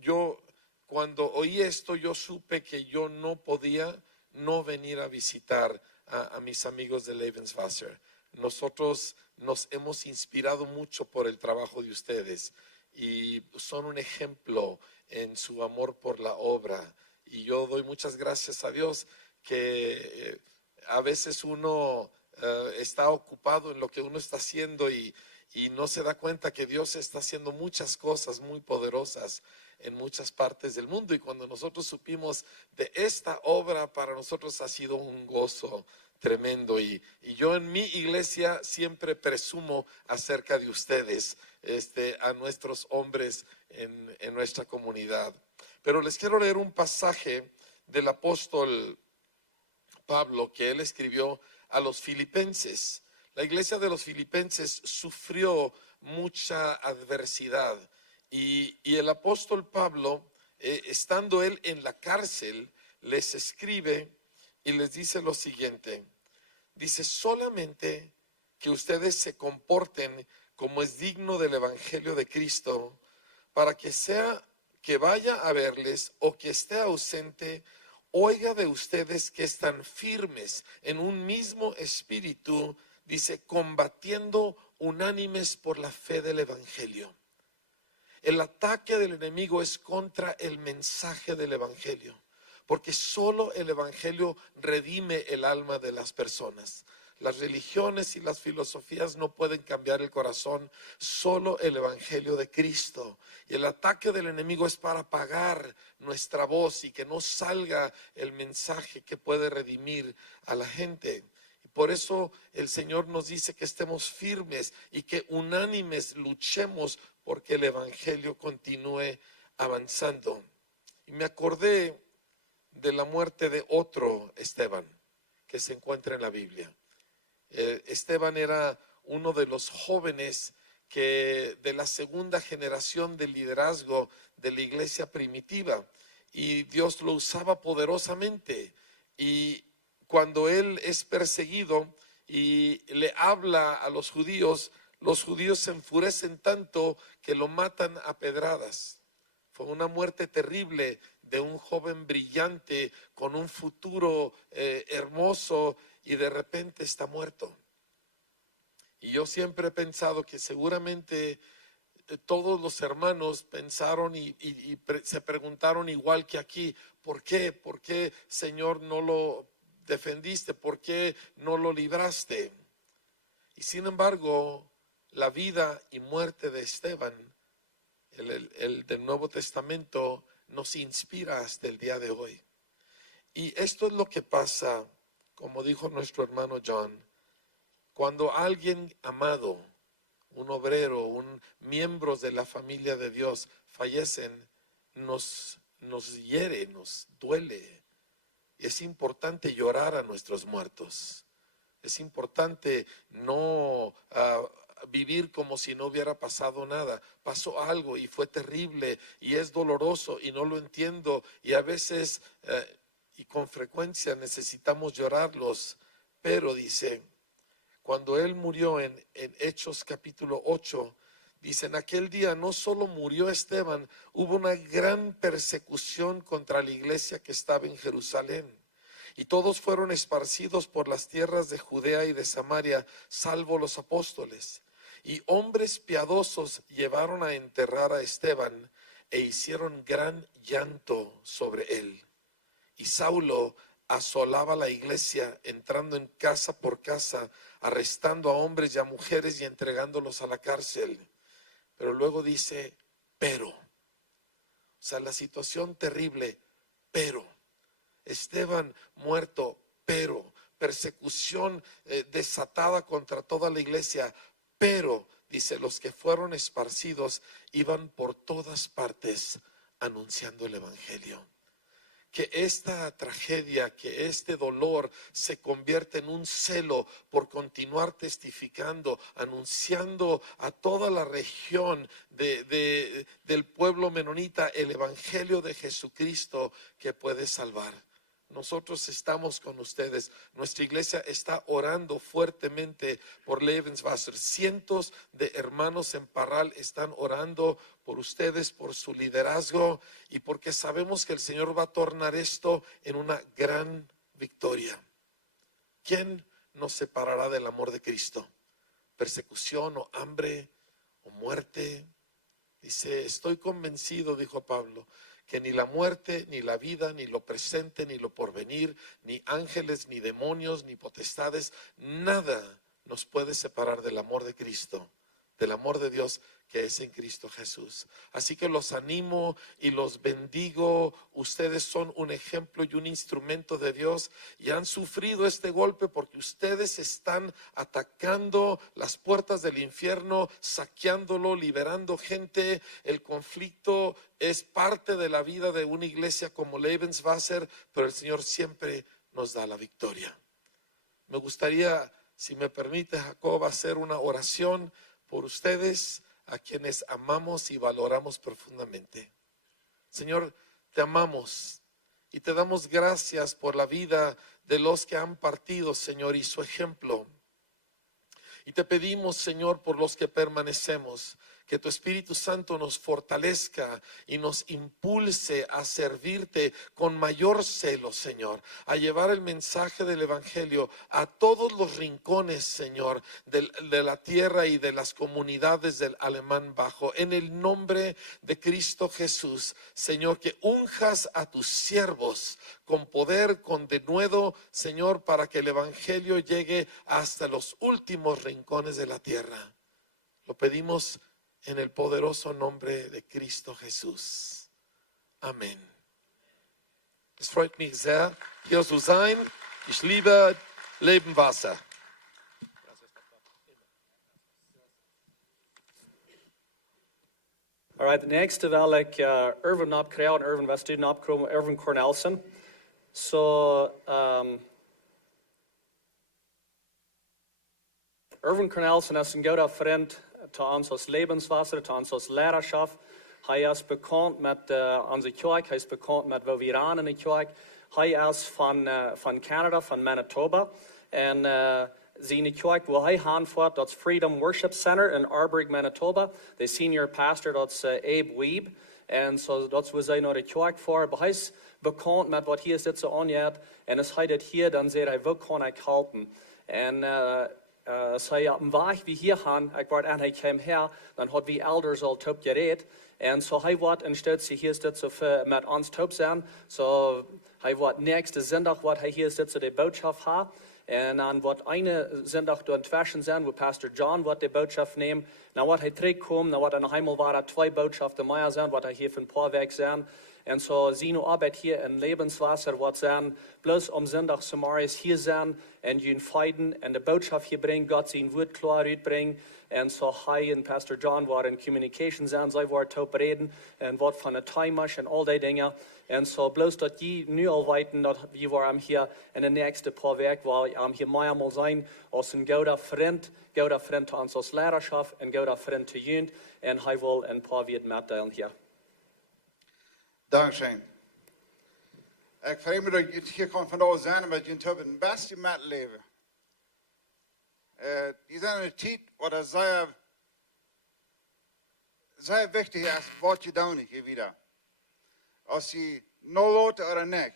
Yo cuando oí esto, yo supe que yo no podía no venir a visitar a mis amigos de Lebenswasser. Nosotros nos hemos inspirado mucho por el trabajo de ustedes y son un ejemplo en su amor por la obra. Y yo doy muchas gracias a Dios que a veces uno está ocupado en lo que uno está haciendo y no se da cuenta que Dios está haciendo muchas cosas muy poderosas en muchas partes del mundo. Y cuando nosotros supimos de esta obra, para nosotros ha sido un gozo tremendo. Y yo en mi iglesia siempre presumo acerca de ustedes, a nuestros hombres en nuestra comunidad. Pero les quiero leer un pasaje del apóstol Pablo que él escribió a los filipenses. La iglesia de los filipenses sufrió mucha adversidad y el apóstol Pablo, estando él en la cárcel, les escribe y les dice lo siguiente. Dice: solamente que ustedes se comporten como es digno del evangelio de Cristo, para que sea que vaya a verles o que esté ausente, oiga de ustedes que están firmes en un mismo espíritu, dice, combatiendo unánimes por la fe del evangelio. El ataque del enemigo es contra el mensaje del evangelio, porque solo el evangelio redime el alma de las personas. Las religiones y las filosofías no pueden cambiar el corazón, solo el evangelio de Cristo. Y el ataque del enemigo es para apagar nuestra voz y que no salga el mensaje que puede redimir a la gente. Y por eso el Señor nos dice que estemos firmes y que unánimes luchemos porque el evangelio continúe avanzando. Y me acordé de la muerte de otro Esteban que se encuentra en la Biblia. Esteban era uno de los jóvenes que de la segunda generación del liderazgo de la iglesia primitiva, y Dios lo usaba poderosamente. Y cuando él es perseguido y le habla a los judíos se enfurecen tanto que lo matan a pedradas. Fue una muerte terrible de un joven brillante con un futuro hermoso, y de repente está muerto. Y yo siempre he pensado que seguramente todos los hermanos pensaron y se preguntaron igual que aquí: ¿por qué? ¿Por qué, Señor, no lo defendiste? ¿Por qué no lo libraste? Y sin embargo, la vida y muerte de Esteban, el del Nuevo Testamento, nos inspira hasta el día de hoy. Y esto es lo que pasa, como dijo nuestro hermano John, cuando alguien amado, un obrero, un miembro de la familia de Dios fallecen, nos hiere, nos duele. Y es importante llorar a nuestros muertos. Es importante no vivir como si no hubiera pasado nada. Pasó algo y fue terrible y es doloroso y no lo entiendo, y a veces y con frecuencia necesitamos llorarlos. Pero dice, cuando él murió en Hechos capítulo 8, dice: en aquel día no solo murió Esteban, hubo una gran persecución contra la iglesia que estaba en Jerusalén. Y todos fueron esparcidos por las tierras de Judea y de Samaria, salvo los apóstoles. Y hombres piadosos llevaron a enterrar a Esteban e hicieron gran llanto sobre él. Y Saulo asolaba la iglesia, entrando en casa por casa, arrestando a hombres y a mujeres y entregándolos a la cárcel. Pero luego dice, pero, o sea, la situación terrible, pero Esteban muerto, pero persecución desatada contra toda la iglesia, pero, dice, los que fueron esparcidos iban por todas partes anunciando el evangelio. Que esta tragedia, que este dolor se convierta en un celo por continuar testificando, anunciando a toda la región del pueblo menonita el evangelio de Jesucristo que puede salvar. nosotros estamos con ustedes. Nuestra iglesia está orando fuertemente por Lebenswasser. Cientos de hermanos en Parral están orando por ustedes, por su liderazgo y porque sabemos que el Señor va a tornar esto en una gran victoria. ¿Quién nos separará del amor de Cristo? ¿Persecución o hambre o muerte? Dice, estoy convencido, dijo Pablo, que ni la muerte, ni la vida, ni lo presente, ni lo porvenir, ni ángeles, ni demonios, ni potestades, nada nos puede separar del amor de Cristo, del amor de Dios que es en Cristo Jesús. Así que los animo y los bendigo. Ustedes son un ejemplo y un instrumento de Dios y han sufrido este golpe porque ustedes están atacando las puertas del infierno, saqueándolo, liberando gente. El conflicto es parte de la vida de una iglesia como Lebenswasser, pero el Señor siempre nos da la victoria. Me gustaría, si me permite, Jacob, hacer una oración por ustedes, a quienes amamos y valoramos profundamente. Señor, te amamos y te damos gracias por la vida de los que han partido, Señor, y su ejemplo. Y te pedimos, Señor, por los que permanecemos, que tu Espíritu Santo nos fortalezca y nos impulse a servirte con mayor celo, Señor, a llevar el mensaje del Evangelio a todos los rincones, Señor, de la tierra y de las comunidades del Alemán Bajo. En el nombre de Cristo Jesús, Señor, que unjas a tus siervos con poder, con denuedo, Señor, para que el Evangelio llegue hasta los últimos rincones de la tierra. Lo pedimos en el poderoso nombre de Cristo Jesús. Amén. Es freut mich sehr, hier zu sein. Ich liebe Lebenswasser. All right, the next wil ik Irvin opkrijgen, Irvin was student opkomen, Irvin Cornelsen. So, Irvin Cornelsen is een goede vriend te ons Lebenswasser, te ons Lehrerschaft. Hij is bekend met onze kerk, hij is bekend met waar we aan in de kerk. Hij is van Canada, van Manitoba. En zijn kerk waar hij aanvoert, dat is Freedom Worship Center in Arborg, Manitoba. De senior pastor, dat is Abe Weeb. En so, dat is waar zij naar de kerk voor. Maar hij is bekend met wat hier zit zo aanjaat. En als hij dat hier, dan zegt hij, wat kan ik helpen? En als hij op een weg wie hier gaan, ik word en hij kwam her, dan had we elders al top gereed. En zo hij wordt in staat, ze hier zit zo met ons top zijn. Zo hij wordt nächste zondag, wat hij hier zit, zo de boodschap ha. En dan wordt eine zondag door het fashion zijn, waar Pastor John wordt de boodschap nemen. Nou wat hij terugkomt, nou wat er nog eenmaal waren, twee boodschappen meer zijn, wat hij hier van een paar weken zijn. En zo zijn arbeid hier in Lebenswasser wordt zijn, bloß zondag zomaar hier zijn en jullie feiden en de boodschap hier brengen, God zijn woord klaar uitbrengen. En zo hij en Pastor John waren in communication zijn, zij waren te reden en wat van de time en al die dingen. En zo bloß dat je nu al weten dat we waren hier in de nächste paar weken, waar we hier meermaals zijn als een goede vriend te ons als Lehrerschaft, een goede vriend te jullie. En hij wil een paar woorden meedelen hier. Dankzij. Ik vrees me dat je het hier kan vandaag zijn, met je het beste met leven. Die zijn in een tijd waar het zeer wichtig is wat je doet hier weer. Als je nou laat of niet.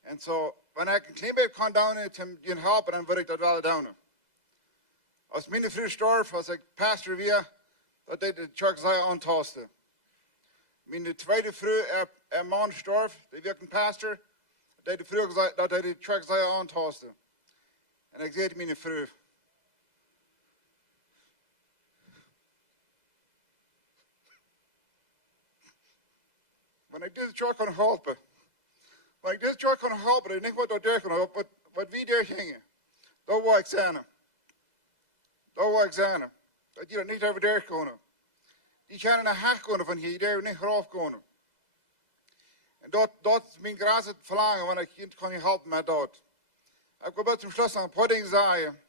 En zo, wanneer ik een klein beetje kan doen, je helpen, dan wil ik dat wel doen. Als mijn vrouw stierf, als ik pastor weer, dat deed de kerk zeer aantasten. Mijn tweede vrouw, een man stierf, die werd een pastor, dat deed de kerk zeer aantasten. En ik zei tegen mijn vrouw, wanneer ik deze kerk kan helpen, en niet wat dat daar kan helpen, wat wie daar gingen, dat wil ik zijn. Dat je dat niet over daar kunnen. Die gaan naar haar kunnen van hier, daar niet eraf kunnen. En dat is mijn grootste verlangen, want ik kan je helpen met dat. Ik wil zum Schluss nog een paar dingen zeggen.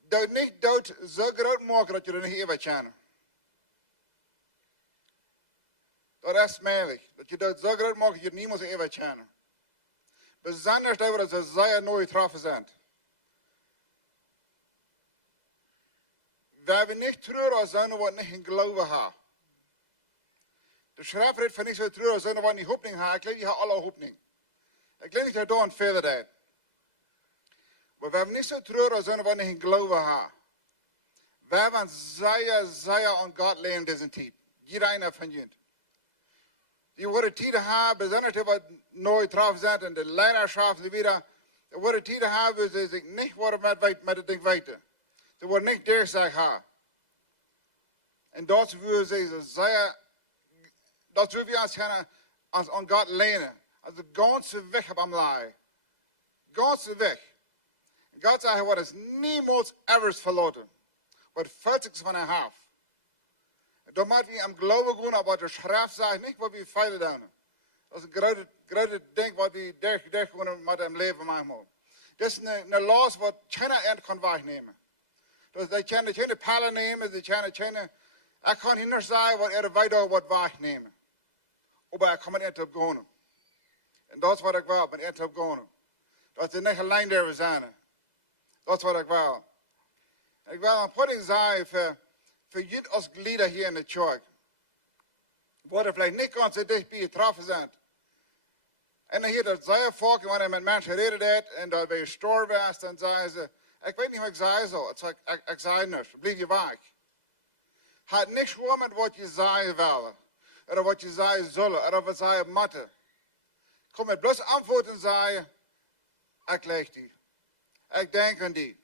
Dat niet dat zo groot maken dat je er niet even kennen. Dat is mogelijk. Dat je dat zo groot maakt dat je niet meer even kennen. Besonders dat we sehr neu getroffen sind. Waar we niet treurig zijn, wat niet in geloven hebben. De schrijf redt van niet zo treurig zijn, wat niet hoopning hebben. Ik geloof, die hebben alle hoopning. Ik geloof niet dat daar een fehler is. Maar waar we niet zo treurig zijn, wat niet in geloven hebben. Wij gaan zeer aan God leren deze tijd. Iedereen van jullie. Die worden tijden hebben, besonders wat neu getroffen zijn en de leiderschap en weer. Die worden tijden hebben, ze zich niet worden met het ding weten. Ze worden niet doorzegd hebben. En dat willen ze zeer, dat willen we als aan God leren. Als de ganze weg op hem laai. Ganze weg. God zegt, wat is niemals evers verloren. Wat vult zich van een half. Dan moeten we hem geloven gaan op wat de schrift zegt, niet wat we feilen doen. Dat is een grote ding wat we gewoon met hem leven maken. Dat is een los wat geen eind kan wegnemen. Dus die kunnen geen palen nemen, die kunnen, ik kan niet zeggen wat weiter wat wegnemen. Maar ik kan met eind op gaan. En dat is wat ik wil, met eind op gaan. Dat ze niet alleen daar zijn. Dat is wat ik wil. Ik wil een paar dingen zeggen voor jullie als gelieden hier in de kerk. Waar er vielleicht niet ganz so dicht bij getroffen zijn. En dan hier dat zeer volk, wanneer met mensen reden en dat bij je store was, dan zeggen ze, ik weet niet wat ik zei zo. Ik zei niks, blijf je weg. Het niks gewoon met wat je zeggen willen. Of wat je zeggen zullen, of wat je moeten. Kom met bloos antwoorden en zeggen, ik leg die. Ik denk aan die.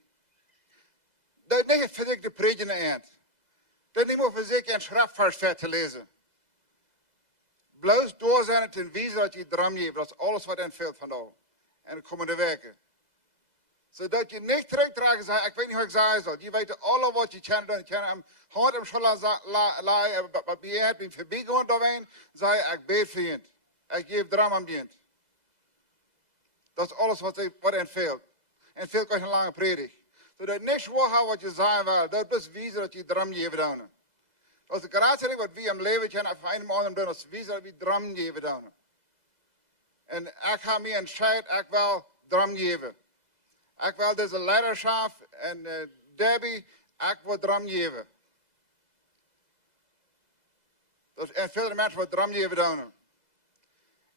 Dat is niet voor zich de predigen eind. Dat is niet meer voor zich een schriftvers te lezen. Bloos door zijn ten wijze dat je droom hebt. Dat is alles wat in veld van jou. En de komende weken. Zodat je niet terugdraagt en zegt, ik weet niet wat ik zeggen zal. Je weet alle wat je kan doen. Je kan hem hand hem schulden laten, wat je hebt, ben voorbij gaan daarheen. Zeg ik bid voor je. Ik geef droom aan je. Dat is alles wat in veld. En veel kan je een lange predik. Zodat niks wordt wat je zeggen wil. Dat is wijze dat je droom geeft doen. Dat is de grootste ding wat we in leven kunnen op een manier doen. Dat is wijze dat we droom geven doen. En ik ga me entscheiden, ik wil droom geven. Ik wil deze leiderschap en Debbie, ik wil droom geven. En veel mensen wat droom geven doen.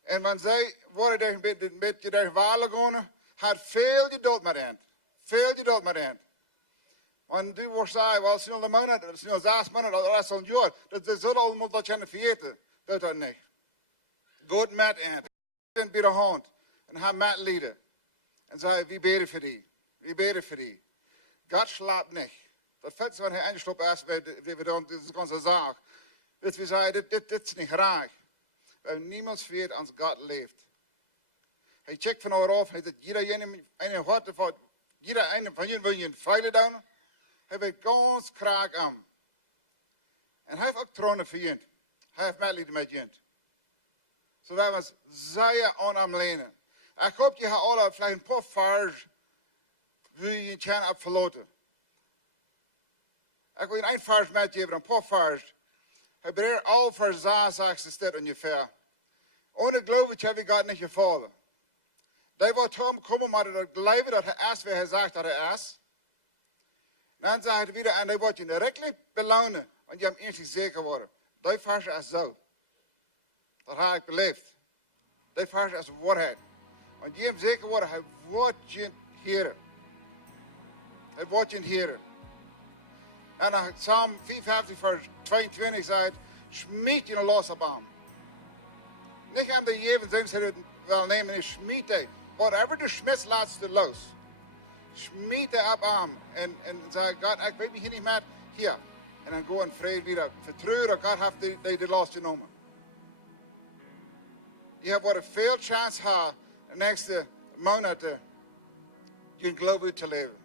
En wanneer zij worden een beetje door walen gaan, had veel geduld met hen. Veel geduld met hen. Want die wordt zeggen, wel, snel de mannen, snel 6 mannen, dat is een jaar. Dat is zo allemaal dat je niet vergeten. Dat is niet. Goed met hen. En bij de hand. En hij met lieden. En zei, wie bidden voor die? Wie bidden voor die? God slaapt niet. Dat vet is wanneer hij eingestopt is, we doen, dit is onze zaak. Dus we zeiden, dit is niet graag. We hebben niemand vergeet als God leeft. Hij checkt van haar af, hij zegt, ieder van jullie wil je een veilig doen. Hij weet ganz kraak aan. En hij heeft ook tronen voor je. Hij heeft medelijden met je. Zo wij was zeer aan hem lenen. Ik hoop je hebt alle vielleicht een paar vers wil je kan op verloten. Ik wil je een vers met je, een paar vers. Hij brengt al vers 6 staat ongeveer. Ohne geloof heb ik God niet gevallen. Die wordt komen, maar dat geloven dat hij is, wie hij zegt dat hij is. En dan zegt hij weer, en die wordt je direct belonen, want je hebt eerst zeker worden. Die vers is zo. Dat heb ik beleefd. Die vers is waarheid. Want je hebt zeker worden, hij wordt je Heer. Hij wordt je Heer. En dan Psalm 55 vers 22 zegt, schmied je een los op hem. Niet aan de jeven zijn ze het wel nemen, is schmied hij. Whatever de schmidt laatste los. Schmied hij op hem. En zeg, God, ik weet hier niet meer. Hier. En dan go in vrede weer. Vertrouwen, God heeft die los genomen. Je hebt wat veel chance gehad de nächste maanden je geloof te leven.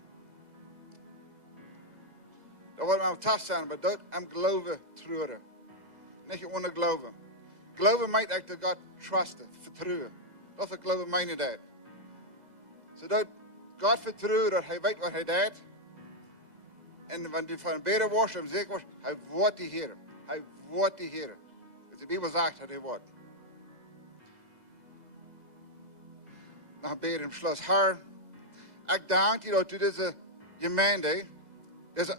Dat wordt maar tough zijn, maar dat am geloven treuren. Niet ohne geloven. Geloven meint ik dat God trusten, vertrouwen. Dat is geloven meint dat. Zodat God vertrouwen dat hij weet wat hij deed. En wanneer die van beter wordt, en zeker wordt, hij wordt die Heer. Hij wordt die Heer. Dus de Bijbel zegt dat hij wordt. nog beden im Schluss. Herr, ik dank je dat u deze gemeente, deze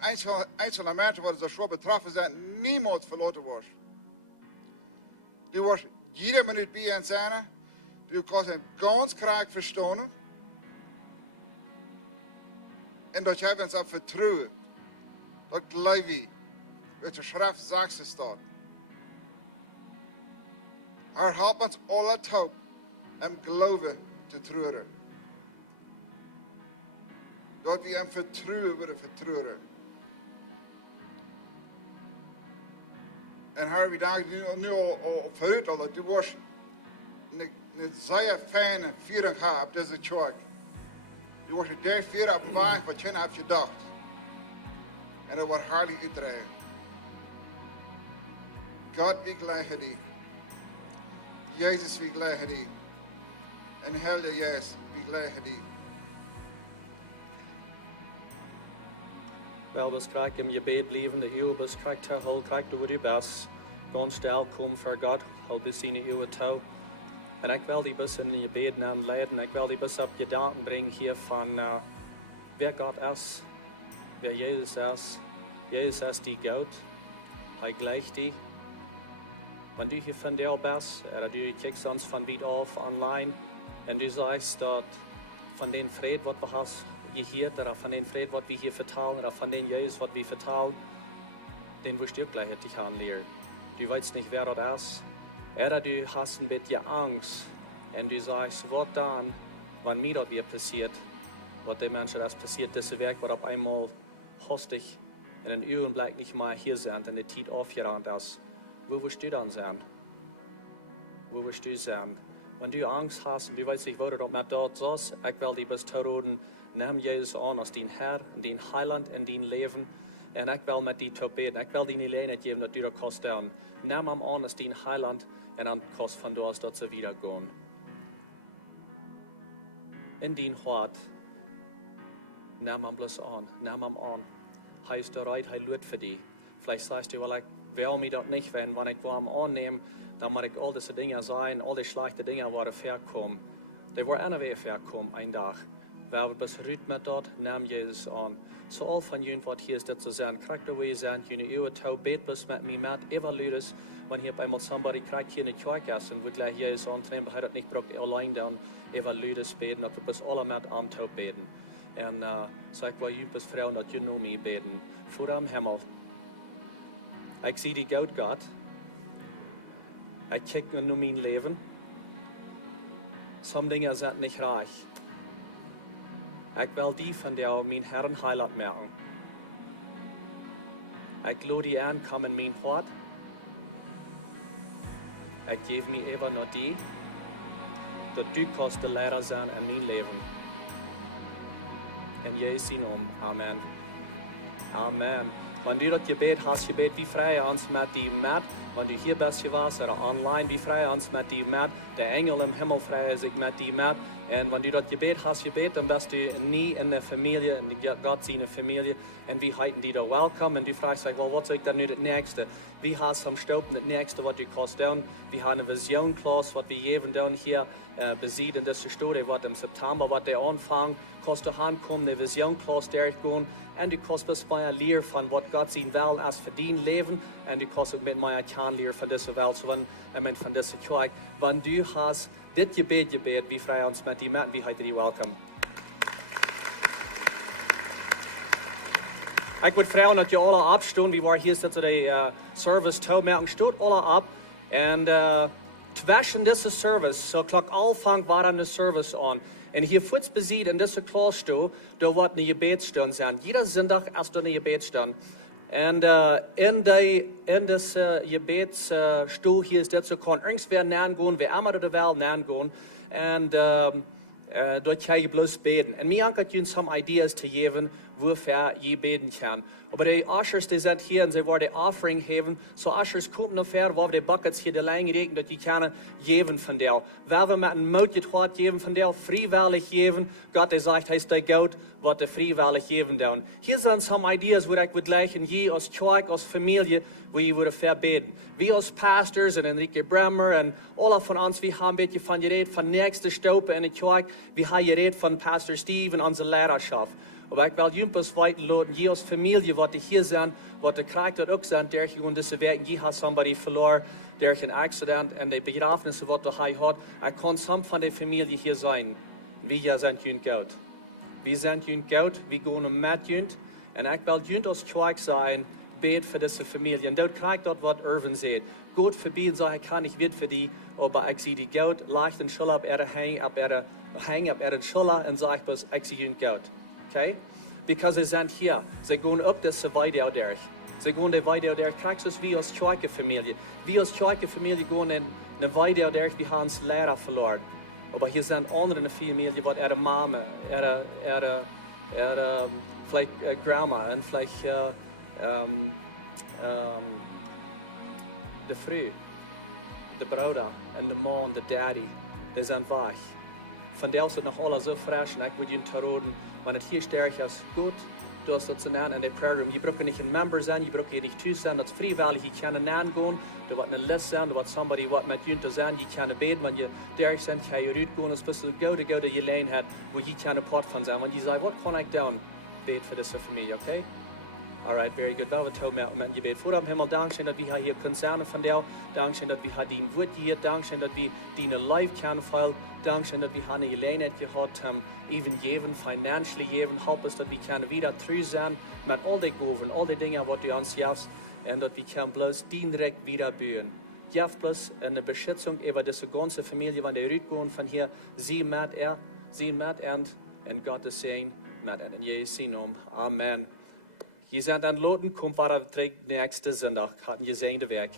einzelne mensen waar ze zo betroffen zijn, niemand verloren wordt. Du wordt jede minuut bij ons zijn. Du kan hem ganz krachtig verstaan. En dat jij ons op vertrouwen. Dat geloof je. Wat de schrift zegt staat. Herr, help ons alle taub om geloven te treuren. Dat we hem vertrouwen willen vertrouwen. En Herr, we danken nu al vooruit al dat du was een zeer fijne viering gehad op deze kerk. Du was de viering op een weg wat je hebt gedacht. En dat wordt hartelijk uitdragen. God, we gelijken die. Jezus, we gelijken die. En Heilige Jezus, we gelijken die. Wel, dus krijg je je bed blijven, de eeuw, dus krijg te hol, krijg de je best. Ganz stil, kom voor God, al bis in de eeuw toe. En ik wil die bus in je bed aanleiden, ik wil die bus op je gedanken brengen hier van wer God is, wer Jezus is. Jezus is die God, hij gleicht die. Wenn du hier von dir bist, oder du kriegst uns von weit auf online, und du sagst, dass von den Fried, was wir hast, gehört, oder von den Fried, was wir hier verteilen, oder von den Jesus, was wir verteilen, den wirst du gleich dich anlernen. Du weißt nicht, wer das ist. Oder du hast ein bisschen Angst, und du sagst, was dann, wenn mir das wieder passiert, was den Menschen das passiert, das Werk, was auf einmal hostig in den Augenblick nicht mal hier sind, und die Zeit aufgerannt ist. Wo wirst du dann sein? Wo wirst du sein? Wenn du Angst hast und du weißt nicht, wo du mit dort sollst, ich will dich bis Toroden, nimm Jesus an als dein Herr, dein Heiland in dein Leben. Und ich will mit dir beten. Ich will dir nicht Lehne geben, dass du da kannst down. Nimm ihn an als dein Heiland und dann kannst von dort dort zu wieder gehen. In dein Hart, nimm ihn bloß an, nimm ihn an. Er ist bereit, er lügt für dich. Vielleicht sagst du, weil ich will mir das nicht, wenn ich ihn annehme, dann muss ich all diese Dinge sein, all die schlechten Dinge, die verkommen. Die werden auch wieder verkommen, ein Tag. Weil wir bis heute mit dort, nehmen Jesus an. So all von jenen, was hier ist, das zu sein, kriegt ihr wie sein, jene Ehe, tau, bet bis mit mir mit, evaluiert es, wenn hier einmal somebody kriegt hier eine Kirche ist und wir gleich Jesus antreten, weil er das nicht braucht, allein dann evaluiert es beten, dass wir bis alle mit am Tau beten. Und sag, weil ihr bis Frauen, dass ihr nur mich beten. Vor dem Himmel. Ich sehe die Gott Gott. Ich kicke nur mein Leben. Some Dinge sind nicht reich. Ich will die von dir, mein Herrn Heiland merken. Ich lade die an, komm in mein Hort. Ich gebe mir eben nur die, dass du kannst der Lehrer sein in mein Leben. In Jesu Namen. Amen. Amen. Wenn du das Gebet hast, wie frei uns mit dir mit. Wenn du hier bist, oder online, wie frei uns mit dir mit. Der Engel im Himmel frei sich mit dir mit. Und wenn du das Gebet hast, dann bist du nie in der Familie, in Gott seine Familie. Und wir halten dich da willkommen. Und du fragst dich, well, was ist denn das Nächste? Wie hast du am Stauben das Nächste, was du kannst tun? Wir haben eine Vision, Klaus, was wir jeden dann hier besieht in dieser Studie, was im September, was der Anfang, kannst du ankommen, eine Vision, Klaus, der ich gehen. Und du kannst bis bei einer Lehre von, was Gott sein will, als für dein Leben. Und du kannst auch mit mir eine Lehre von dieser Welt, so wenn, von dieser Kirche. Wenn du hast, das Gebet, wie frei uns mit dir mit, wie heute die Welcome. Ich würde fragen, dass ihr alle abstehen. Wir waren hier zu der Service, merken, steht alle ab. Und zwischen dieser Service, so gleich Anfang war dann der Service an. Und hier futz besieht in dieser Klausstuhl, da wird eine Gebetsstunde sein. Jeder Sonntag ist da eine Gebetsstunde. Und in dieser Gebetsstuhl hier ist das so, kann irgendwer nähen gehen, wer immer da will nähen gehen. Und dort kann ich bloß beten. Und mir hat ihnen some Ideas zu geben, wofür ich beten kann. Aber die Ushers, die sind hier und sie wollen die Offering geben. So Ushers kommen noch her, wo wir die Buckets hier allein regen, dass die können geben von dir. Weil wir mit einem Mut geteilt geben von dir, freiwillig geben. Gott, der sagt, heißt der Gott, was der freiwillig geben tun. Hier sind some Ideas, wo ich würde gleich in je als Kirche, als Familie, wo ich würde verbeten. Wir als Pastors und Enrique Bremer und alle von uns, wir haben ein bisschen von geredet, von nächster Stufe in der Kirche, wie hij geredet von Pastor Steve und unsere Lehrerschaft. Aber ich will jumpers weiten loten, je als Familie, wat hier zijn, wat de krijgt dat ook zijn, der je und deze werken, je has somebody verloren, der een accident en de begrafenissen wat hij had, kan some van de familie hier zijn. Wie zijn jullie goud? Wie zijn jullie goud? Wie gaan met jullie? En ik wil jullie als kerk zijn, bid voor deze familie. En dat krijgt dat wat Irvin zegt. God verbiedt, zei ik kan niet wit voor die, maar ik zie die goud, leicht en schul op hang op de schulter en zeg ik zie jullie goud. Okay? Because ze zijn hier. Ze gaan op deze weide der. Ze gaan de weide der. Krijgt dus wie als kerkfamilie. Wie als kerkfamilie gaan in de weide der, wie hebben ons leraar verloren. Maar hier zijn andere familie, wat mama, vielleicht grandma en vielleicht de vrouw, de bruder en de man, de daddy, die zijn weg. Vandaar is het nog alles zo fresh en ik wil je te roden, maar het hier sterk is goed. Du hast das in der Prayer Room. Je braucht nicht ein Member sein, je braucht nicht zu sein, das ist freiwillig, je kann gehen, du wird eine List sein, du wird somebody, was mit dir sein, je kann beten, wenn je der sind, kann je rausgehen, es bist du go, der je allein hat, wo je kann Part von sein. Wenn je sagt, was kann ich tun? Bet für diese Familie, okay? Alright, very good. Wel, we tonen met je bed. Voor Himmel, dankzij dat we hier kunnen zijn van jou. Dankzij dat we hier die woord hier. Dankzij dat we die life kunnen vullen. Dankzij dat we hier een gelegenheid gehad hebben. Even geven, financially geven. Help us dat we kunnen weer terug zijn met al die goven, al die dingen wat u ons geeft. En dat we kunnen bloos direct weer bouwen. Geef bloos een beschützung over deze ganze familie, wanneer u uitgaan van hier. Zie met en God is zijn met en in Jezus naam. Amen. Je zijn aan het loten, komt waar het nächste zondag. Gaat je zijn de werk.